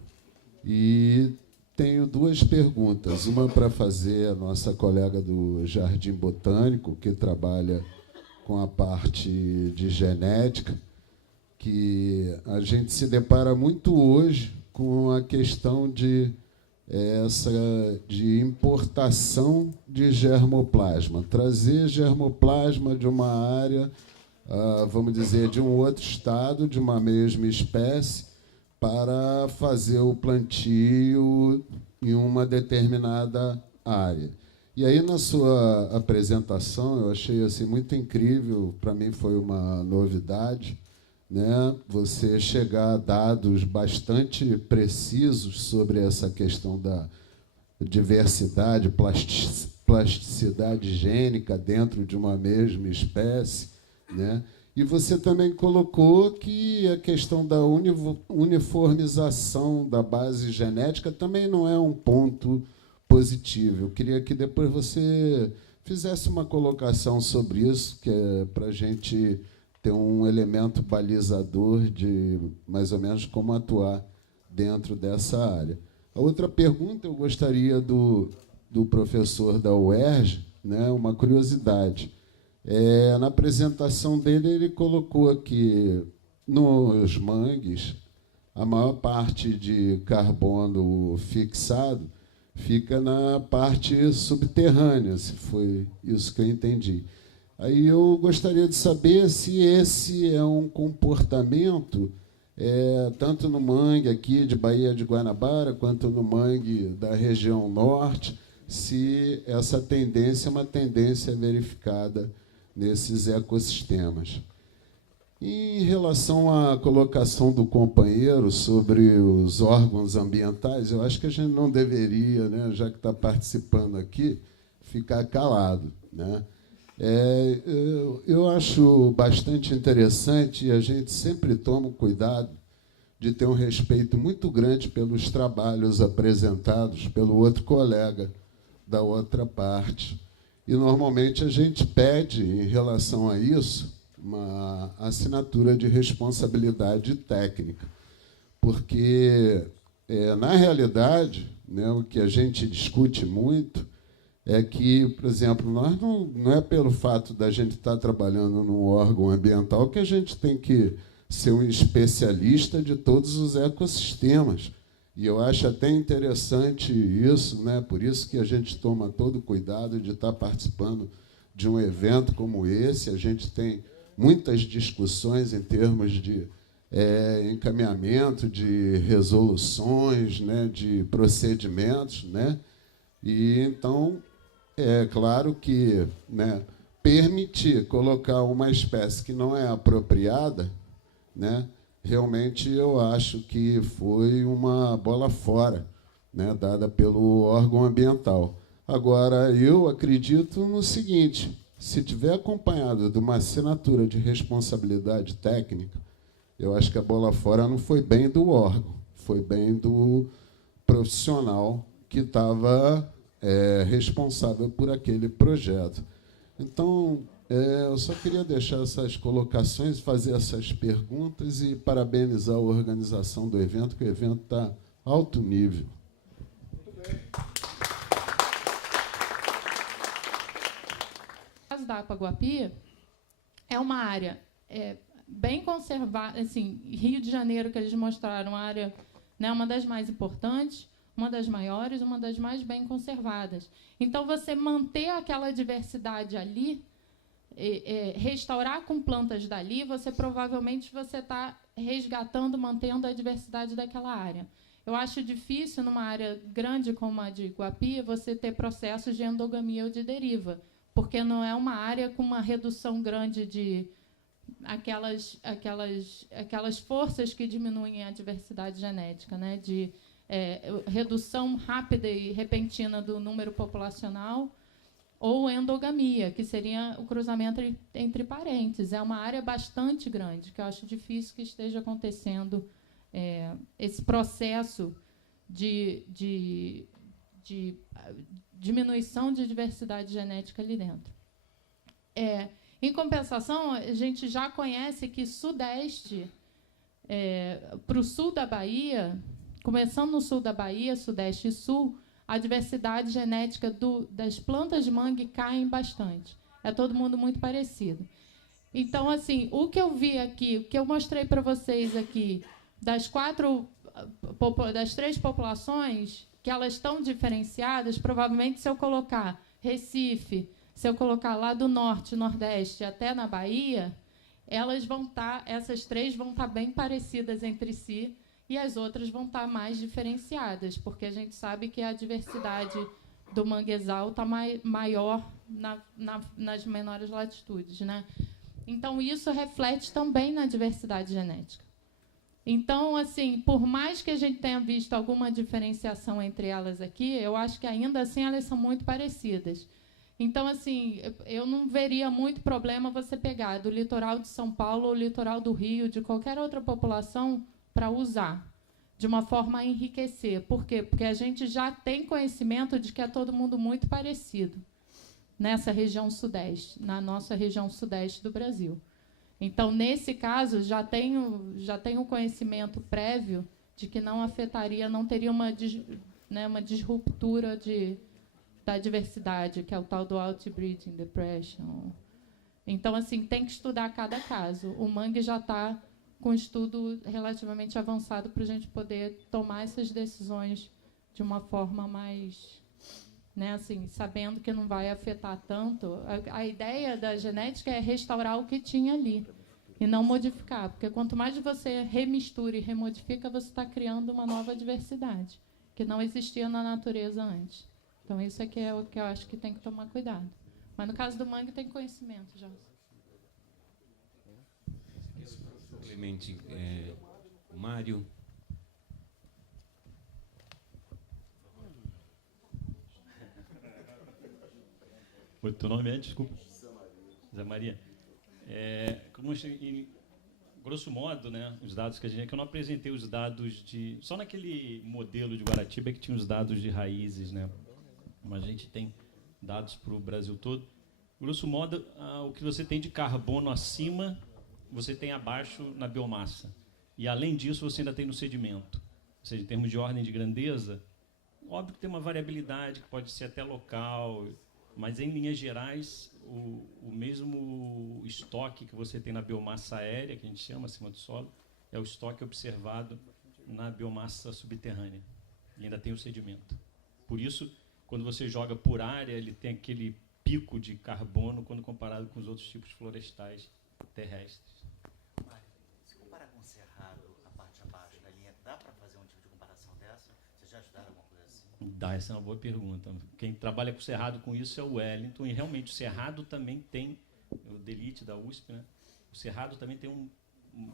E tenho duas perguntas, uma para fazer à nossa colega do Jardim Botânico, que trabalha com a parte de genética, que a gente se depara muito hoje com a questão de importação de germoplasma. Trazer germoplasma de uma área, vamos dizer, de um outro estado, de uma mesma espécie, para fazer o plantio em uma determinada área. E aí, na sua apresentação, eu achei assim, muito incrível, para mim foi uma novidade, né, você chegar a dados bastante precisos sobre essa questão da diversidade, plasticidade gênica dentro de uma mesma espécie, né? E você também colocou que a questão da uniformização da base genética também não é um ponto positivo. Eu queria que depois você fizesse uma colocação sobre isso, que é para a gente ter um elemento balizador de mais ou menos como atuar dentro dessa área. A outra pergunta eu gostaria do professor da UERJ, né, uma curiosidade. Na apresentação dele, ele colocou aqui, nos mangues, a maior parte de carbono fixado fica na parte subterrânea, se foi isso que eu entendi. Aí eu gostaria de saber se esse é um comportamento, tanto no mangue aqui de Baía de Guanabara, quanto no mangue da região norte, se essa tendência é uma tendência verificada nesses ecossistemas. Em relação à colocação do companheiro sobre os órgãos ambientais, eu acho que a gente não deveria, né, já que está participando aqui, ficar calado, né? Eu acho bastante interessante e a gente sempre toma cuidado de ter um respeito muito grande pelos trabalhos apresentados pelo outro colega da outra parte. E, normalmente, a gente pede, em relação a isso, uma assinatura de responsabilidade técnica, porque, na realidade, né, o que a gente discute muito é que, por exemplo, nós não é pelo fato da gente estar trabalhando num órgão ambiental que a gente tem que ser um especialista de todos os ecossistemas. E eu acho até interessante isso, né? Por isso que a gente toma todo o cuidado de estar participando de um evento como esse. A gente tem muitas discussões em termos de encaminhamento de resoluções, né? De procedimentos, né? E, então, é claro que, né, permitir colocar uma espécie que não é apropriada, né, realmente eu acho que foi uma bola fora, né, dada pelo órgão ambiental. Agora, eu acredito no seguinte, se tiver acompanhado de uma assinatura de responsabilidade técnica, eu acho que a bola fora não foi bem do órgão, foi bem do profissional que estava responsável por aquele projeto. Então, eu só queria deixar essas colocações, fazer essas perguntas e parabenizar a organização do evento, que o evento está alto nível. Muito bem. O caso da Apaguapi é uma área bem conservada, assim, Rio de Janeiro, que eles mostraram, uma área, né, uma das mais importantes, uma das maiores, uma das mais bem conservadas. Então, você manter aquela diversidade ali, restaurar com plantas dali, provavelmente você está resgatando, mantendo a diversidade daquela área. Eu acho difícil, numa área grande como a de Iguapi, você ter processos de endogamia ou de deriva, porque não é uma área com uma redução grande de aquelas forças que diminuem a diversidade genética, né? De redução rápida e repentina do número populacional, ou endogamia, que seria o cruzamento entre parentes. É uma área bastante grande, que eu acho difícil que esteja acontecendo esse processo de diminuição de diversidade genética ali dentro. Em compensação, a gente já conhece que sudeste, para o sul da Bahia, começando no sul da Bahia, sudeste e sul, a diversidade genética das plantas de mangue cai bastante. É todo mundo muito parecido. Então, assim, o que eu vi aqui, o que eu mostrei para vocês aqui, das 3 populações, que elas estão diferenciadas, provavelmente, se eu colocar Recife, se eu colocar lá do norte, nordeste, até na Bahia, essas 3 vão estar bem parecidas entre si, e as outras vão estar mais diferenciadas, porque a gente sabe que a diversidade do manguezal está maior nas menores latitudes, né? Então, isso reflete também na diversidade genética. Então, assim, por mais que a gente tenha visto alguma diferenciação entre elas aqui, eu acho que, ainda assim, elas são muito parecidas. Então, assim, eu não veria muito problema você pegar do litoral de São Paulo ou litoral do Rio, de qualquer outra população, para usar, de uma forma a enriquecer. Por quê? Porque a gente já tem conhecimento de que é todo mundo muito parecido nessa região sudeste, na nossa região sudeste do Brasil. Então, nesse caso, já tenho conhecimento prévio de que não afetaria, não teria uma disruptura da diversidade, que é o tal do outbreeding depression. Então, assim, tem que estudar cada caso. O mangue já está com estudo relativamente avançado para a gente poder tomar essas decisões de uma forma mais, né, assim, sabendo que não vai afetar tanto. A ideia da genética é restaurar o que tinha ali e não modificar, porque quanto mais você remistura e remodifica, você está criando uma nova diversidade que não existia na natureza antes. Então, isso aqui é o que eu acho que tem que tomar cuidado. Mas, no caso do mangue, tem conhecimento já. Clemente, o Mário. O teu nome é? Desculpa. Zé Maria. Como em grosso modo, né, os dados que eu não apresentei os dados só naquele modelo de Guaratiba que tinha os dados de raízes, né? Mas a gente tem dados para o Brasil todo. Grosso modo, o que você tem de carbono acima, você tem abaixo na biomassa. E, além disso, você ainda tem no sedimento. Ou seja, em termos de ordem de grandeza, óbvio que tem uma variabilidade que pode ser até local, mas, em linhas gerais, o mesmo estoque que você tem na biomassa aérea, que a gente chama acima do solo, é o estoque observado na biomassa subterrânea. E ainda tem o sedimento. Por isso, quando você joga por área, ele tem aquele pico de carbono quando comparado com os outros tipos florestais terrestres. Mário, se comparar com o Cerrado, a parte abaixo da linha, dá para fazer um tipo de comparação dessa? Vocês já ajudaram alguma coisa assim? Dá, essa é uma boa pergunta. Quem trabalha com o Cerrado com isso é o Wellington, e realmente o Cerrado também tem, o DELITE da USP, né? O Cerrado também tem um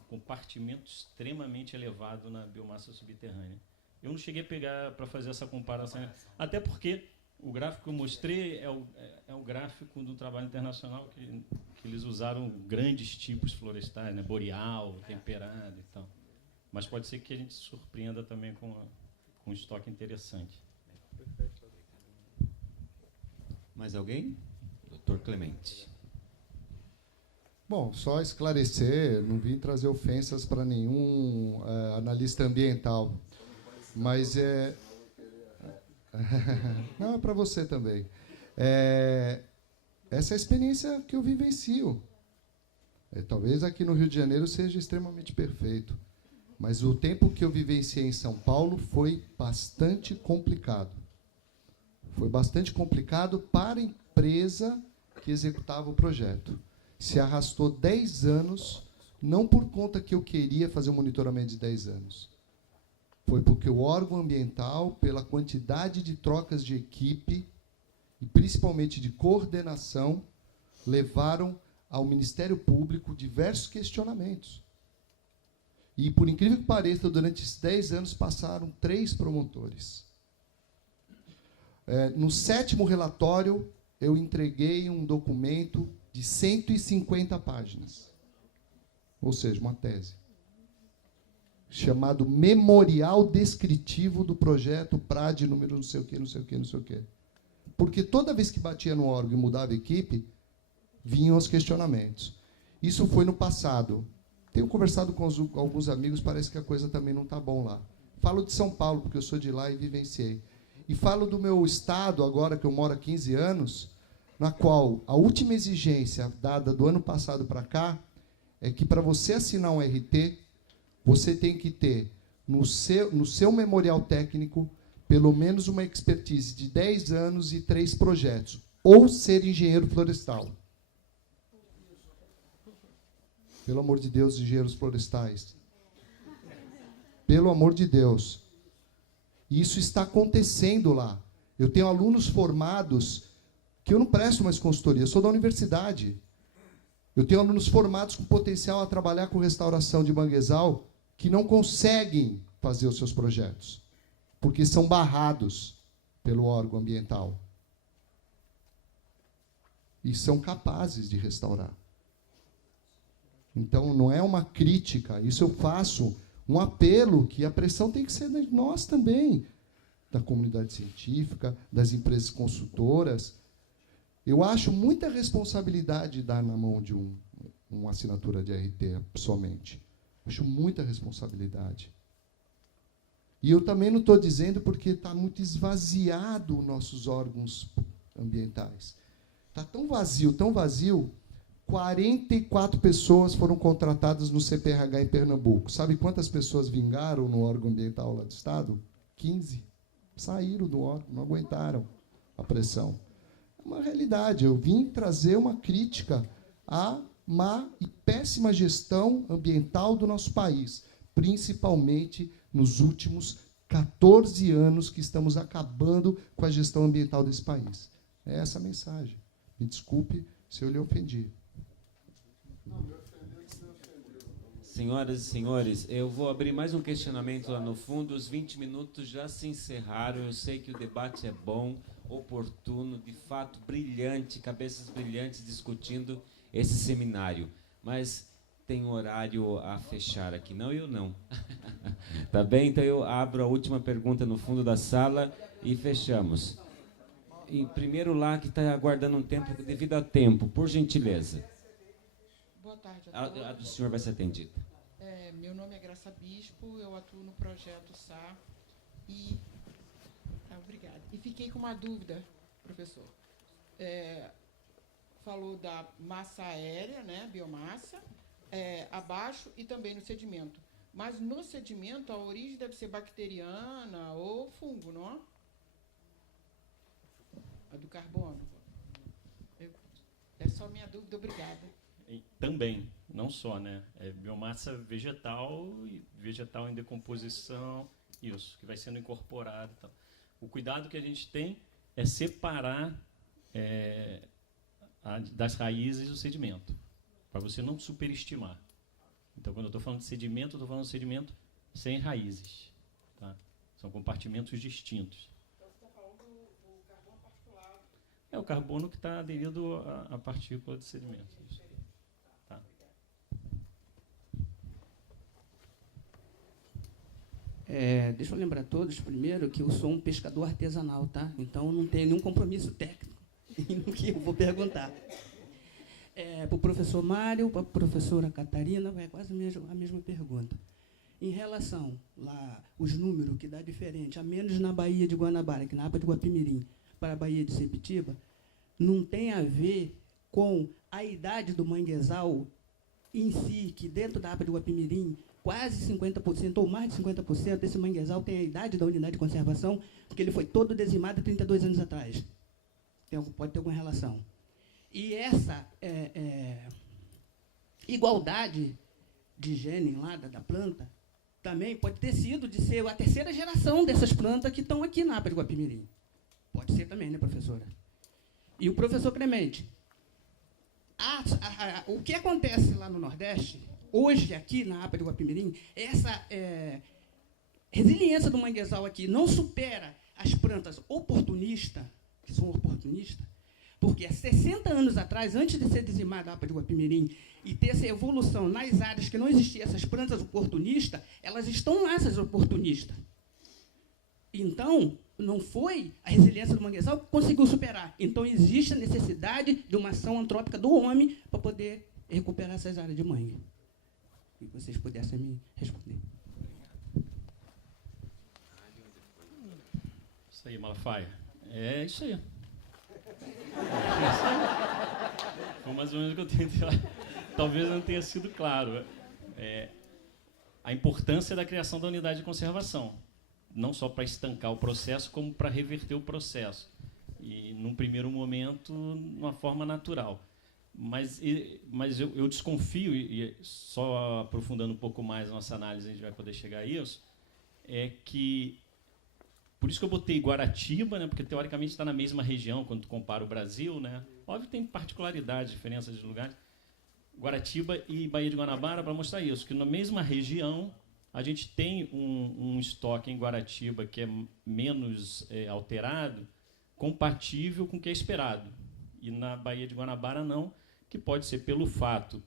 compartimento extremamente elevado na biomassa subterrânea. Eu não cheguei a pegar para fazer essa comparação, até porque o gráfico que eu mostrei é o gráfico do trabalho internacional que eles usaram grandes tipos florestais, né? Boreal, temperado e tal. Mas pode ser que a gente se surpreenda também com um estoque interessante. Mais alguém? Dr. Clemente. Bom, só esclarecer, não vim trazer ofensas para nenhum analista ambiental, mas não, é para você também. Essa é a experiência que eu vivencio. Talvez aqui no Rio de Janeiro seja extremamente perfeito, mas o tempo que eu vivenciei em São Paulo foi bastante complicado. Foi bastante complicado para a empresa que executava o projeto. Se arrastou 10 anos, não por conta que eu queria fazer um monitoramento de 10 anos. Foi porque o órgão ambiental, pela quantidade de trocas de equipe e principalmente de coordenação, levaram ao Ministério Público diversos questionamentos. E, por incrível que pareça, durante esses 10 anos passaram 3 promotores. No 7º relatório, eu entreguei um documento de 150 páginas, ou seja, uma tese, chamado Memorial Descritivo do Projeto PRAD número não sei o quê, não sei o quê, não sei o quê. Porque toda vez que batia no órgão e mudava a equipe, vinham os questionamentos. Isso foi no passado. Tenho conversado com alguns amigos, parece que a coisa também não está bom lá. Falo de São Paulo, porque eu sou de lá e vivenciei. E falo do meu estado, agora que eu moro há 15 anos, na qual a última exigência dada do ano passado para cá é que, para você assinar um RT, você tem que ter, no seu memorial técnico, pelo menos uma expertise de 10 anos e 3 projetos, ou ser engenheiro florestal. Pelo amor de Deus, engenheiros florestais. Pelo amor de Deus. E isso está acontecendo lá. Eu tenho alunos formados que eu não presto mais consultoria, eu sou da universidade. Eu tenho alunos formados com potencial a trabalhar com restauração de manguezal que não conseguem fazer os seus projetos, porque são barrados pelo órgão ambiental. E são capazes de restaurar. Então, não é uma crítica, isso eu faço um apelo que a pressão tem que ser de nós também, da comunidade científica, das empresas consultoras. Eu acho muita responsabilidade dar na mão de uma assinatura de RT, somente. Acho muita responsabilidade. E eu também não estou dizendo porque está muito esvaziado os nossos órgãos ambientais. Está tão vazio, 44 pessoas foram contratadas no CPRH em Pernambuco. Sabe quantas pessoas vingaram no órgão ambiental lá do Estado? 15. Saíram do órgão, não aguentaram a pressão. É uma realidade. Eu vim trazer uma crítica à má e péssima gestão ambiental do nosso país, principalmente nos últimos 14 anos que estamos acabando com a gestão ambiental desse país. É essa a mensagem. Me desculpe se eu lhe ofendi. Senhoras e senhores, eu vou abrir mais um questionamento lá no fundo. Os 20 minutos já se encerraram. Eu sei que o debate é bom, oportuno, de fato brilhante, cabeças brilhantes discutindo esse seminário. Mas tem horário a fechar aqui. Não, eu não. Tá bem? Então eu abro a última pergunta no fundo da sala e fechamos. Em primeiro lá, que está aguardando um tempo, devido ao tempo, por gentileza. Boa tarde a todos. A do senhor vai ser atendida. Meu nome é Graça Bispo, eu atuo no projeto SAR e... obrigada. E fiquei com uma dúvida, professor. Falou da massa aérea, né, biomassa, abaixo e também no sedimento. Mas no sedimento a origem deve ser bacteriana ou fungo, não é? A do carbono. É só minha dúvida, obrigada. Também, não só, né? Biomassa vegetal e vegetal em decomposição, isso, que vai sendo incorporado. Então. O cuidado que a gente tem é separar das raízes o sedimento, para você não superestimar. Então, quando eu estou falando de sedimento, eu estou falando de sedimento sem raízes. Tá? São compartimentos distintos. Então, você está falando do carbono particulado. É o carbono que está aderido à partícula de sedimento. Tá. Deixa eu lembrar a todos, primeiro, que eu sou um pescador artesanal, tá? Então, não tenho nenhum compromisso técnico no que eu vou perguntar. Para o professor Mário, para a professora Catarina, vai quase a mesma pergunta. Em relação lá, os números que dá diferente, a menos na Baía de Guanabara, que na APA de Guapimirim, para a Baía de Sepetiba, não tem a ver com a idade do manguezal em si, que dentro da APA de Guapimirim, quase 50% ou mais de 50% desse manguezal tem a idade da unidade de conservação, porque ele foi todo dizimado há 32 anos atrás. Pode ter alguma relação. E essa igualdade de gene lá da planta também pode ter sido de ser a terceira geração dessas plantas que estão aqui na APA de Guapimirim. Pode ser também, né, professora? E o professor Clemente, o que acontece lá no Nordeste, hoje aqui na APA de Guapimirim, essa resiliência do manguezal aqui não supera as plantas oportunistas, que são oportunistas, porque há 60 anos atrás, antes de ser dizimada a APA de Guapimirim e ter essa evolução nas áreas que não existiam essas plantas oportunistas, elas estão lá, essas oportunistas. Então, não foi a resiliência do manguezal que conseguiu superar. Então, existe a necessidade de uma ação antrópica do homem para poder recuperar essas áreas de mangue. E vocês pudessem me responder. Isso aí, Malafaia. É isso aí. Foi mais ou menos o que eu tentei lá. Talvez não tenha sido claro. A importância da criação da unidade de conservação. Não só para estancar o processo, como para reverter o processo. E, num primeiro momento, de uma forma natural. Mas eu desconfio, e só aprofundando um pouco mais a nossa análise, a gente vai poder chegar a isso, é que, por isso que eu botei Guaratiba, né, porque teoricamente está na mesma região, quando tu compara o Brasil, né, óbvio que tem particularidades, diferenças de lugares, Guaratiba e Baía de Guanabara, para mostrar isso, que na mesma região a gente tem um estoque em Guaratiba que é menos alterado, compatível com o que é esperado. E na Baía de Guanabara não, que pode ser pelo fato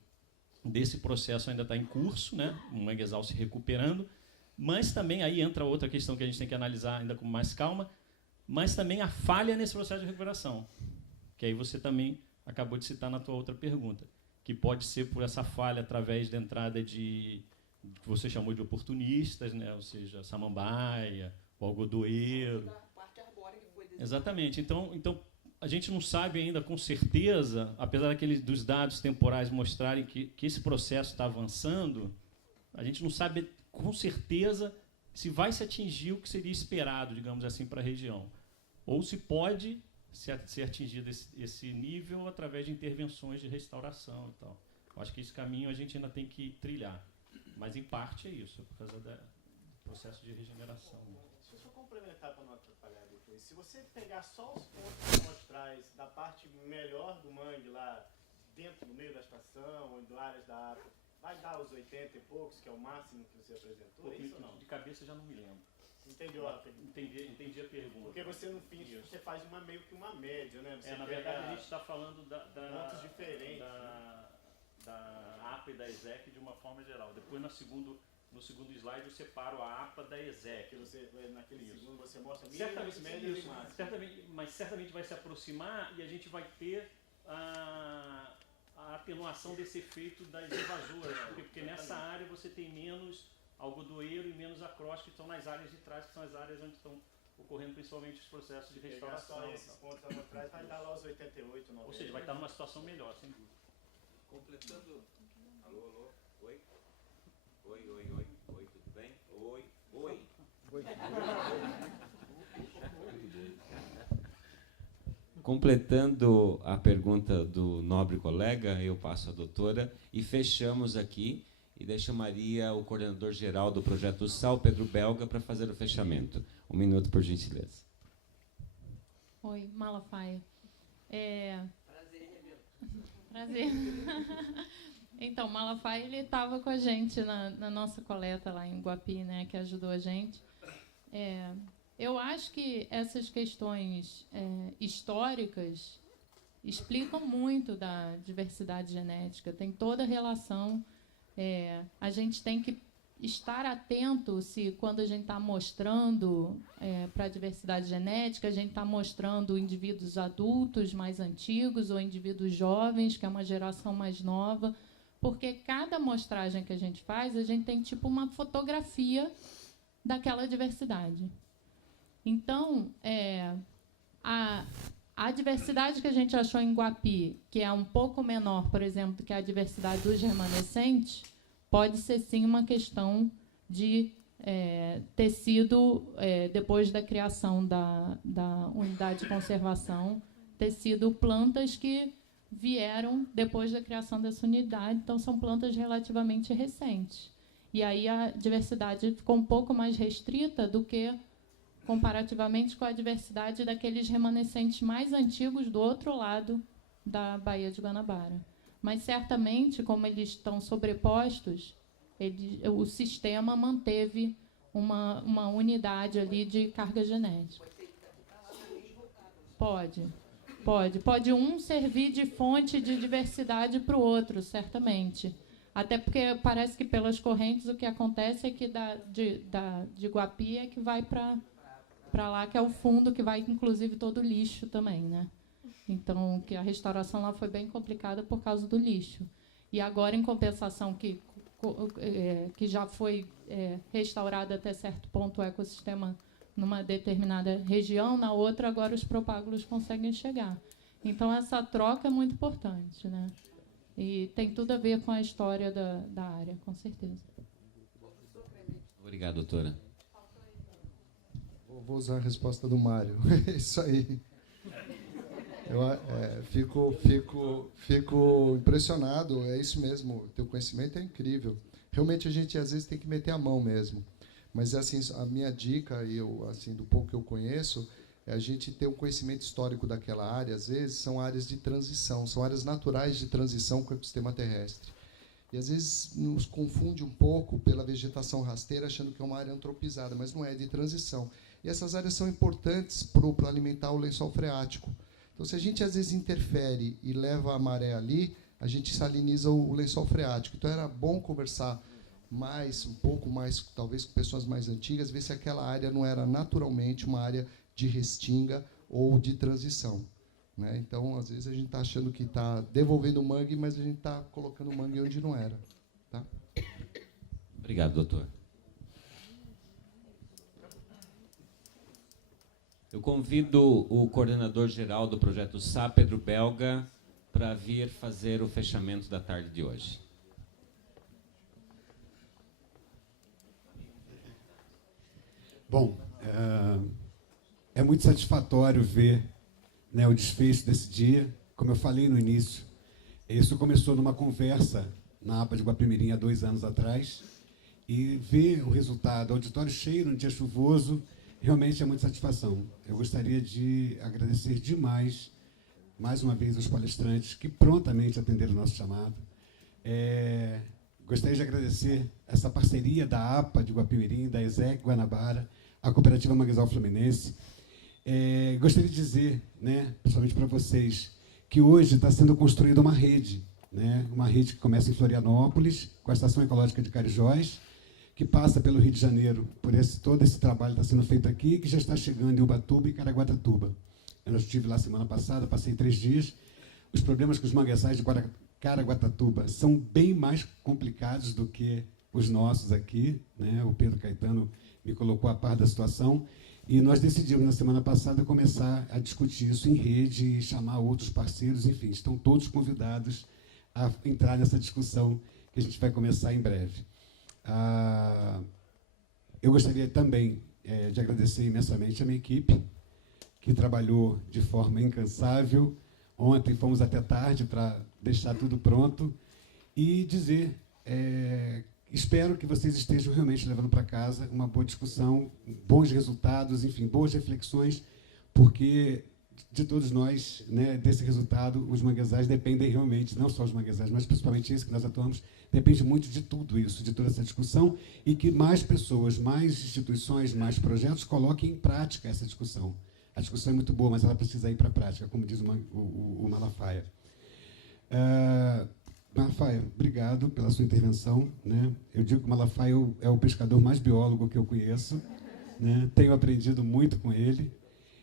desse processo ainda estar em curso, né, o manguezal se recuperando, mas também aí entra outra questão que a gente tem que analisar ainda com mais calma, mas também a falha nesse processo de recuperação, que aí você também acabou de citar na tua outra pergunta, que pode ser por essa falha através da entrada de que você chamou de oportunistas, né? Ou seja, samambaia, o algodoeiro. Exatamente. Então, a gente não sabe ainda com certeza, apesar dos dados temporais mostrarem que esse processo está avançando, a gente não sabe com certeza se vai se atingir o que seria esperado, digamos assim, para a região. Ou se pode ser atingido esse nível através de intervenções de restauração e tal. Eu acho que esse caminho a gente ainda tem que trilhar. Mas, em parte, é isso, por causa do processo de regeneração. Deixa eu só complementar para não atrapalhar depois. Se você pegar só os pontos amostrais da parte melhor do mangue, lá dentro, no meio da estação, ou em áreas da APA, vai dar os 80 e poucos, que é o máximo que você apresentou? É isso ou não? De cabeça já não me lembro. Entendeu a pergunta? Entendi a pergunta. Porque você, no fim, você faz meio que uma média, né? Você na verdade, a gente está falando pontos diferentes, da APA e da ESEC de uma forma geral. Depois, no segundo slide, eu separo a APA da ESEC. Naquele segundo você mostra mínimos, médios e máximos. Mas certamente vai se aproximar e a gente vai ter a atenuação desse efeito das invasoras. Porque nessa área você tem menos algodoeiro e menos acróstico, que estão nas áreas de trás, que são as áreas onde estão ocorrendo principalmente os processos de restauração. Só esses pontos atrás vai dar lá os 88, 90. Ou seja, vai estar numa situação melhor, sem dúvida. Completando. Alô? Oi? Oi, tudo bem? Oi. Completando a pergunta do nobre colega, eu passo à doutora e fechamos aqui e daí chamaria o coordenador geral do projeto SAL, Pedro Belga, para fazer o fechamento. 1 minuto, por gentileza. Oi, Malafaia. Prazer. Então, Malafaia, ele estava com a gente na nossa coleta lá em Guapi, né, que ajudou a gente. Eu acho que essas questões históricas explicam muito da diversidade genética, tem toda a relação. A gente tem que estar atento se, quando a gente está mostrando para a diversidade genética, a gente está mostrando indivíduos adultos mais antigos ou indivíduos jovens, que é uma geração mais nova, porque cada amostragem que a gente faz, a gente tem tipo uma fotografia daquela diversidade. Então, a diversidade que a gente achou em Guapi, que é um pouco menor, por exemplo, do que a diversidade dos remanescentes, pode ser, sim, uma questão de ter sido, depois da criação da unidade de conservação, ter sido plantas que vieram depois da criação dessa unidade, então são plantas relativamente recentes. E aí a diversidade ficou um pouco mais restrita do que comparativamente com a diversidade daqueles remanescentes mais antigos do outro lado da Baía de Guanabara. Mas, certamente, como eles estão sobrepostos, o sistema manteve uma unidade ali de carga genética. Pode um servir de fonte de diversidade para o outro, certamente. Até porque parece que pelas correntes o que acontece é que de Guapi é que vai para lá, que é o fundo, que vai inclusive todo o lixo também, né? Então, que a restauração lá foi bem complicada por causa do lixo. E agora, em compensação, que já foi restaurado até certo ponto o ecossistema numa determinada região, na outra, agora os propágulos conseguem chegar. Então, essa troca é muito importante, né? E tem tudo a ver com a história da área, com certeza. Obrigado, doutora. Vou usar a resposta do Mário. É isso aí. Eu fico impressionado, é isso mesmo, o teu conhecimento é incrível. Realmente a gente às vezes tem que meter a mão mesmo. Mas assim, a minha dica, assim, do pouco que eu conheço, é a gente ter um conhecimento histórico daquela área. Às vezes são áreas de transição, são áreas naturais de transição com o ecossistema terrestre. E às vezes nos confunde um pouco pela vegetação rasteira, achando que é uma área antropizada, mas não é, de transição. E essas áreas são importantes para alimentar o lençol freático. Então, se a gente às vezes interfere e leva a maré ali, a gente saliniza o lençol freático. Então, era bom conversar um pouco mais, talvez com pessoas mais antigas, ver se aquela área não era naturalmente uma área de restinga ou de transição, né? Então, às vezes, a gente está achando que está devolvendo o mangue, mas a gente está colocando o mangue onde não era. Tá? Obrigado, doutor. Eu convido o coordenador-geral do Projeto Sá, Pedro Belga, para vir fazer o fechamento da tarde de hoje. Bom, é muito satisfatório ver, né, o desfecho desse dia. Como eu falei no início, isso começou numa conversa na APA de Guapimirim há 2 anos atrás, e ver o resultado, auditório cheio num dia chuvoso, realmente é muita satisfação. Eu gostaria de agradecer demais, mais uma vez, aos palestrantes que prontamente atenderam o nosso chamado. Gostaria de agradecer essa parceria da APA de Guapimirim, da ESEC Guanabara, a Cooperativa Manguezal Fluminense. Gostaria de dizer, né, principalmente para vocês, que hoje está sendo construída uma rede, né, uma rede que começa em Florianópolis, com a Estação Ecológica de Carijós, que passa pelo Rio de Janeiro, todo esse trabalho está sendo feito aqui, que já está chegando em Ubatuba e Caraguatatuba. Eu estive lá semana passada, passei 3 dias. Os problemas com os manguezais de Caraguatatuba são bem mais complicados do que os nossos aqui, né? O Pedro Caetano me colocou a par da situação, e nós decidimos, na semana passada, começar a discutir isso em rede e chamar outros parceiros, enfim, estão todos convidados a entrar nessa discussão que a gente vai começar em breve. Eu gostaria também de agradecer imensamente a minha equipe, que trabalhou de forma incansável. Ontem fomos até tarde para deixar tudo pronto, e dizer, espero que vocês estejam realmente levando para casa uma boa discussão, bons resultados, enfim, boas reflexões, porque de todos nós, né, desse resultado, os manguezais dependem realmente, não só os manguezais, mas principalmente esse que nós atuamos, depende muito de tudo isso, de toda essa discussão, e que mais pessoas, mais instituições, mais projetos coloquem em prática essa discussão. A discussão é muito boa, mas ela precisa ir para a prática, como diz o Malafaia. Malafaia, obrigado pela sua intervenção, né? Eu digo que o Malafaia é o pescador mais biólogo que eu conheço, né? Tenho aprendido muito com ele.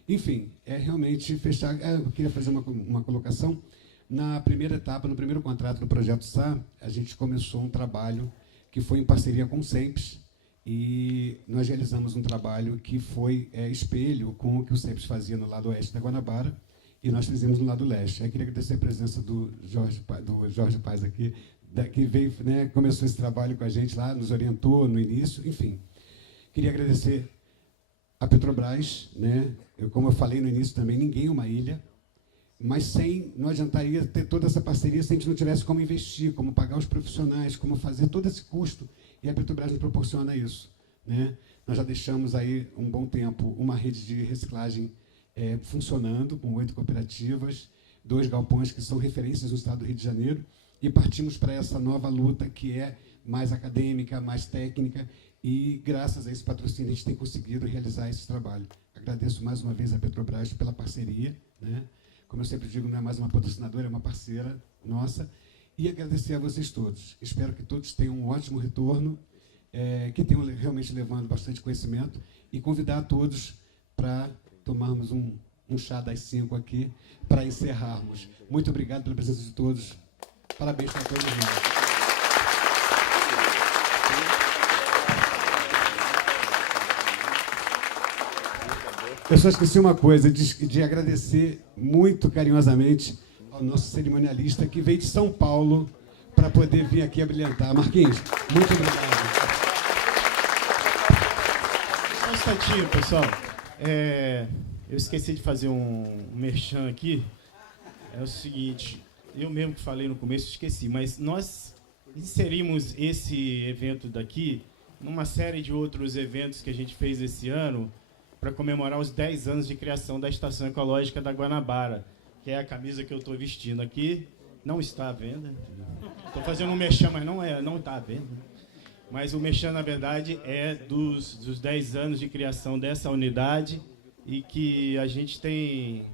Enfim, realmente fechar. Eu queria fazer uma colocação. Na primeira etapa, no primeiro contrato do Projeto Sá, a gente começou um trabalho que foi em parceria com o SEMPES, e nós realizamos um trabalho que foi espelho com o que o SEMPES fazia no lado oeste da Guanabara, e nós fizemos no lado leste. Eu queria agradecer a presença do Jorge Paz aqui, que veio, né, começou esse trabalho com a gente lá, nos orientou no início, enfim. Queria agradecer a Petrobras, né? Como eu falei no início também, ninguém é uma ilha, mas não adiantaria ter toda essa parceria se a gente não tivesse como investir, como pagar os profissionais, como fazer todo esse custo, e a Petrobras nos proporciona isso. né? Nós já deixamos aí um bom tempo uma rede de reciclagem funcionando, com 8 cooperativas, 2 galpões que são referências no estado do Rio de Janeiro, e partimos para essa nova luta que é mais acadêmica, mais técnica, e graças a esse patrocínio a gente tem conseguido realizar esse trabalho. Agradeço mais uma vez a Petrobras pela parceria, né? Como eu sempre digo, não é mais uma patrocinadora, é uma parceira nossa, e agradecer a vocês todos. Espero que todos tenham um ótimo retorno, que tenham realmente levando bastante conhecimento, e convidar a todos para tomarmos um chá das 5 aqui, para encerrarmos. Muito obrigado pela presença de todos. Parabéns para todos nós. Eu só esqueci uma coisa, de agradecer muito carinhosamente ao nosso cerimonialista, que veio de São Paulo para poder vir aqui abrilhantar. Marquinhos, muito obrigado. Só um instantinho, pessoal. Eu esqueci de fazer um merchan aqui. É o seguinte, eu mesmo que falei no começo, esqueci, mas nós inserimos esse evento daqui numa série de outros eventos que a gente fez esse ano para comemorar os 10 anos de criação da Estação Ecológica da Guanabara, que é a camisa que eu estou vestindo aqui. Não está à venda. Estou fazendo um merchan, mas não está à venda. Mas o merchan, na verdade, é dos 10 anos de criação dessa unidade, e que a gente tem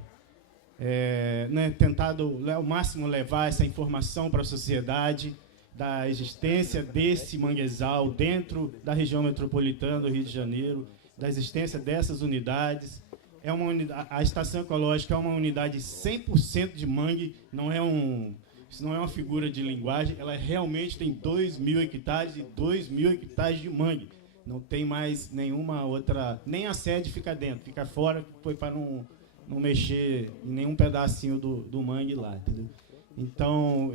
tentado ao máximo levar essa informação para a sociedade da existência desse manguezal dentro da região metropolitana do Rio de Janeiro, da existência dessas unidades. A Estação Ecológica é uma unidade 100% de mangue, isso não é uma figura de linguagem, ela realmente tem 2.000 hectares e 2.000 hectares de mangue. Não tem mais nenhuma outra, nem a sede fica dentro, fica fora, foi para não mexer em nenhum pedacinho do mangue lá, entendeu? Então,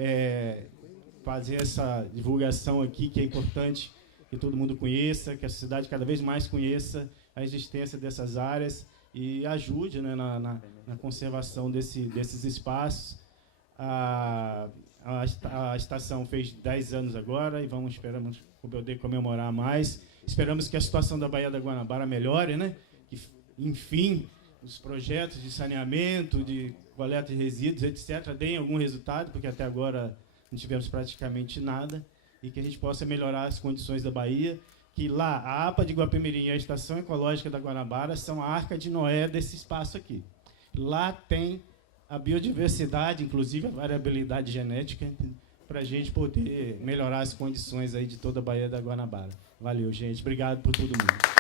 fazer essa divulgação aqui, que é importante que todo mundo conheça, que a sociedade cada vez mais conheça a existência dessas áreas e ajude, né, na conservação desses espaços. A estação fez 10 anos agora e esperamos poder comemorar mais. Esperamos que a situação da Baía da Guanabara melhore, né? Que, enfim, os projetos de saneamento, de coleta de resíduos, etc., deem algum resultado, porque até agora não tivemos praticamente nada, e que a gente possa melhorar as condições da Bahia, que lá a APA de Guapimirim e a Estação Ecológica da Guanabara são a arca de Noé desse espaço aqui. Lá tem a biodiversidade, inclusive a variabilidade genética, para a gente poder melhorar as condições aí de toda a Baía da Guanabara. Valeu, gente. Obrigado por todo mundo.